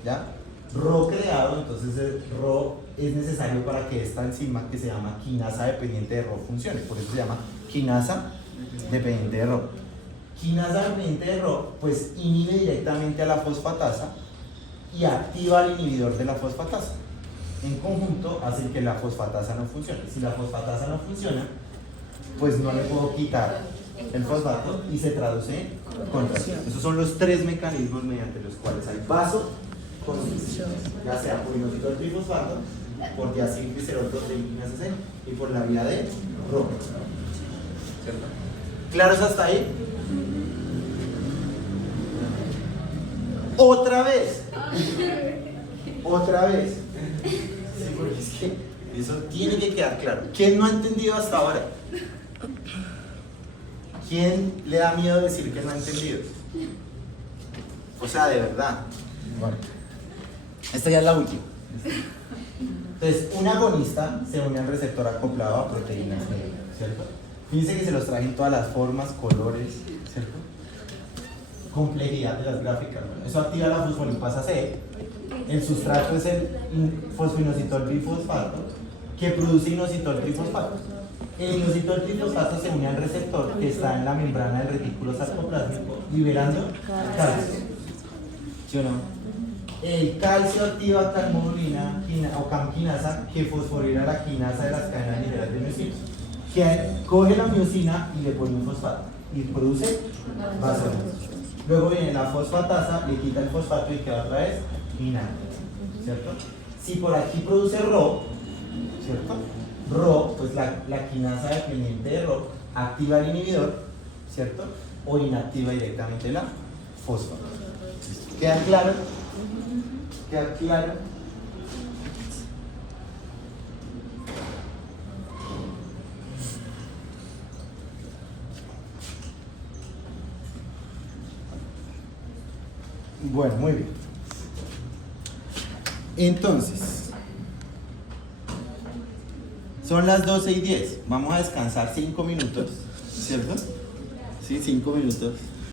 ¿ya? Rho creado, entonces Rho es necesario para que esta enzima que se llama quinasa dependiente de Rho funcione, por eso se llama quinasa dependiente de Rho. Quinasa dependiente de Rho pues inhibe directamente a la fosfatasa y activa al inhibidor de la fosfatasa. En conjunto hace que la fosfatasa no funcione. Si la fosfatasa no funciona, pues no le puedo quitar el fosfato y se traduce en contracción. Esos son los tres mecanismos mediante los cuales hay vasoconstricción, ya sea por inositol trifosfato, por diacilglicerol proteína C y por la vía de Rho. ¿Claros hasta ahí? Otra vez. Otra vez. Sí, porque es que eso tiene que quedar claro. ¿Quién no ha entendido hasta ahora? ¿Quién le da miedo decir que no ha entendido? O sea, de verdad. Bueno. Esta ya es la última. Entonces, un agonista se une al receptor acoplado a proteínas médicas, ¿cierto? Fíjense que se los traje en todas las formas, colores, ¿cierto? Complejidad de las gráficas. Bueno, eso activa la fosfolipasa C. El sustrato es el fosfoinositol trifosfato que produce inositol trifosfato. El inositol trifosfato se une al receptor que está en la membrana del retículo sarcoplásmico, liberando calcio. ¿Sí o no? El calcio activa calmodulina o camquinasa que fosforila la quinasa de las cadenas ligeras de miosina, que coge la miosina y le pone un fosfato y produce vasones. Luego viene la fosfatasa, le quita el fosfato y queda otra vez minante, ¿cierto? Si por aquí produce Rho, ¿cierto? Rho, pues la quinasa dependiente de Rho activa el inhibidor, ¿cierto? O inactiva directamente la fosfato. ¿Queda claro? ¿Queda claro? Bueno, muy bien. Entonces, son las 12:10. Vamos a descansar 5 minutos, ¿cierto? Sí, 5 minutos.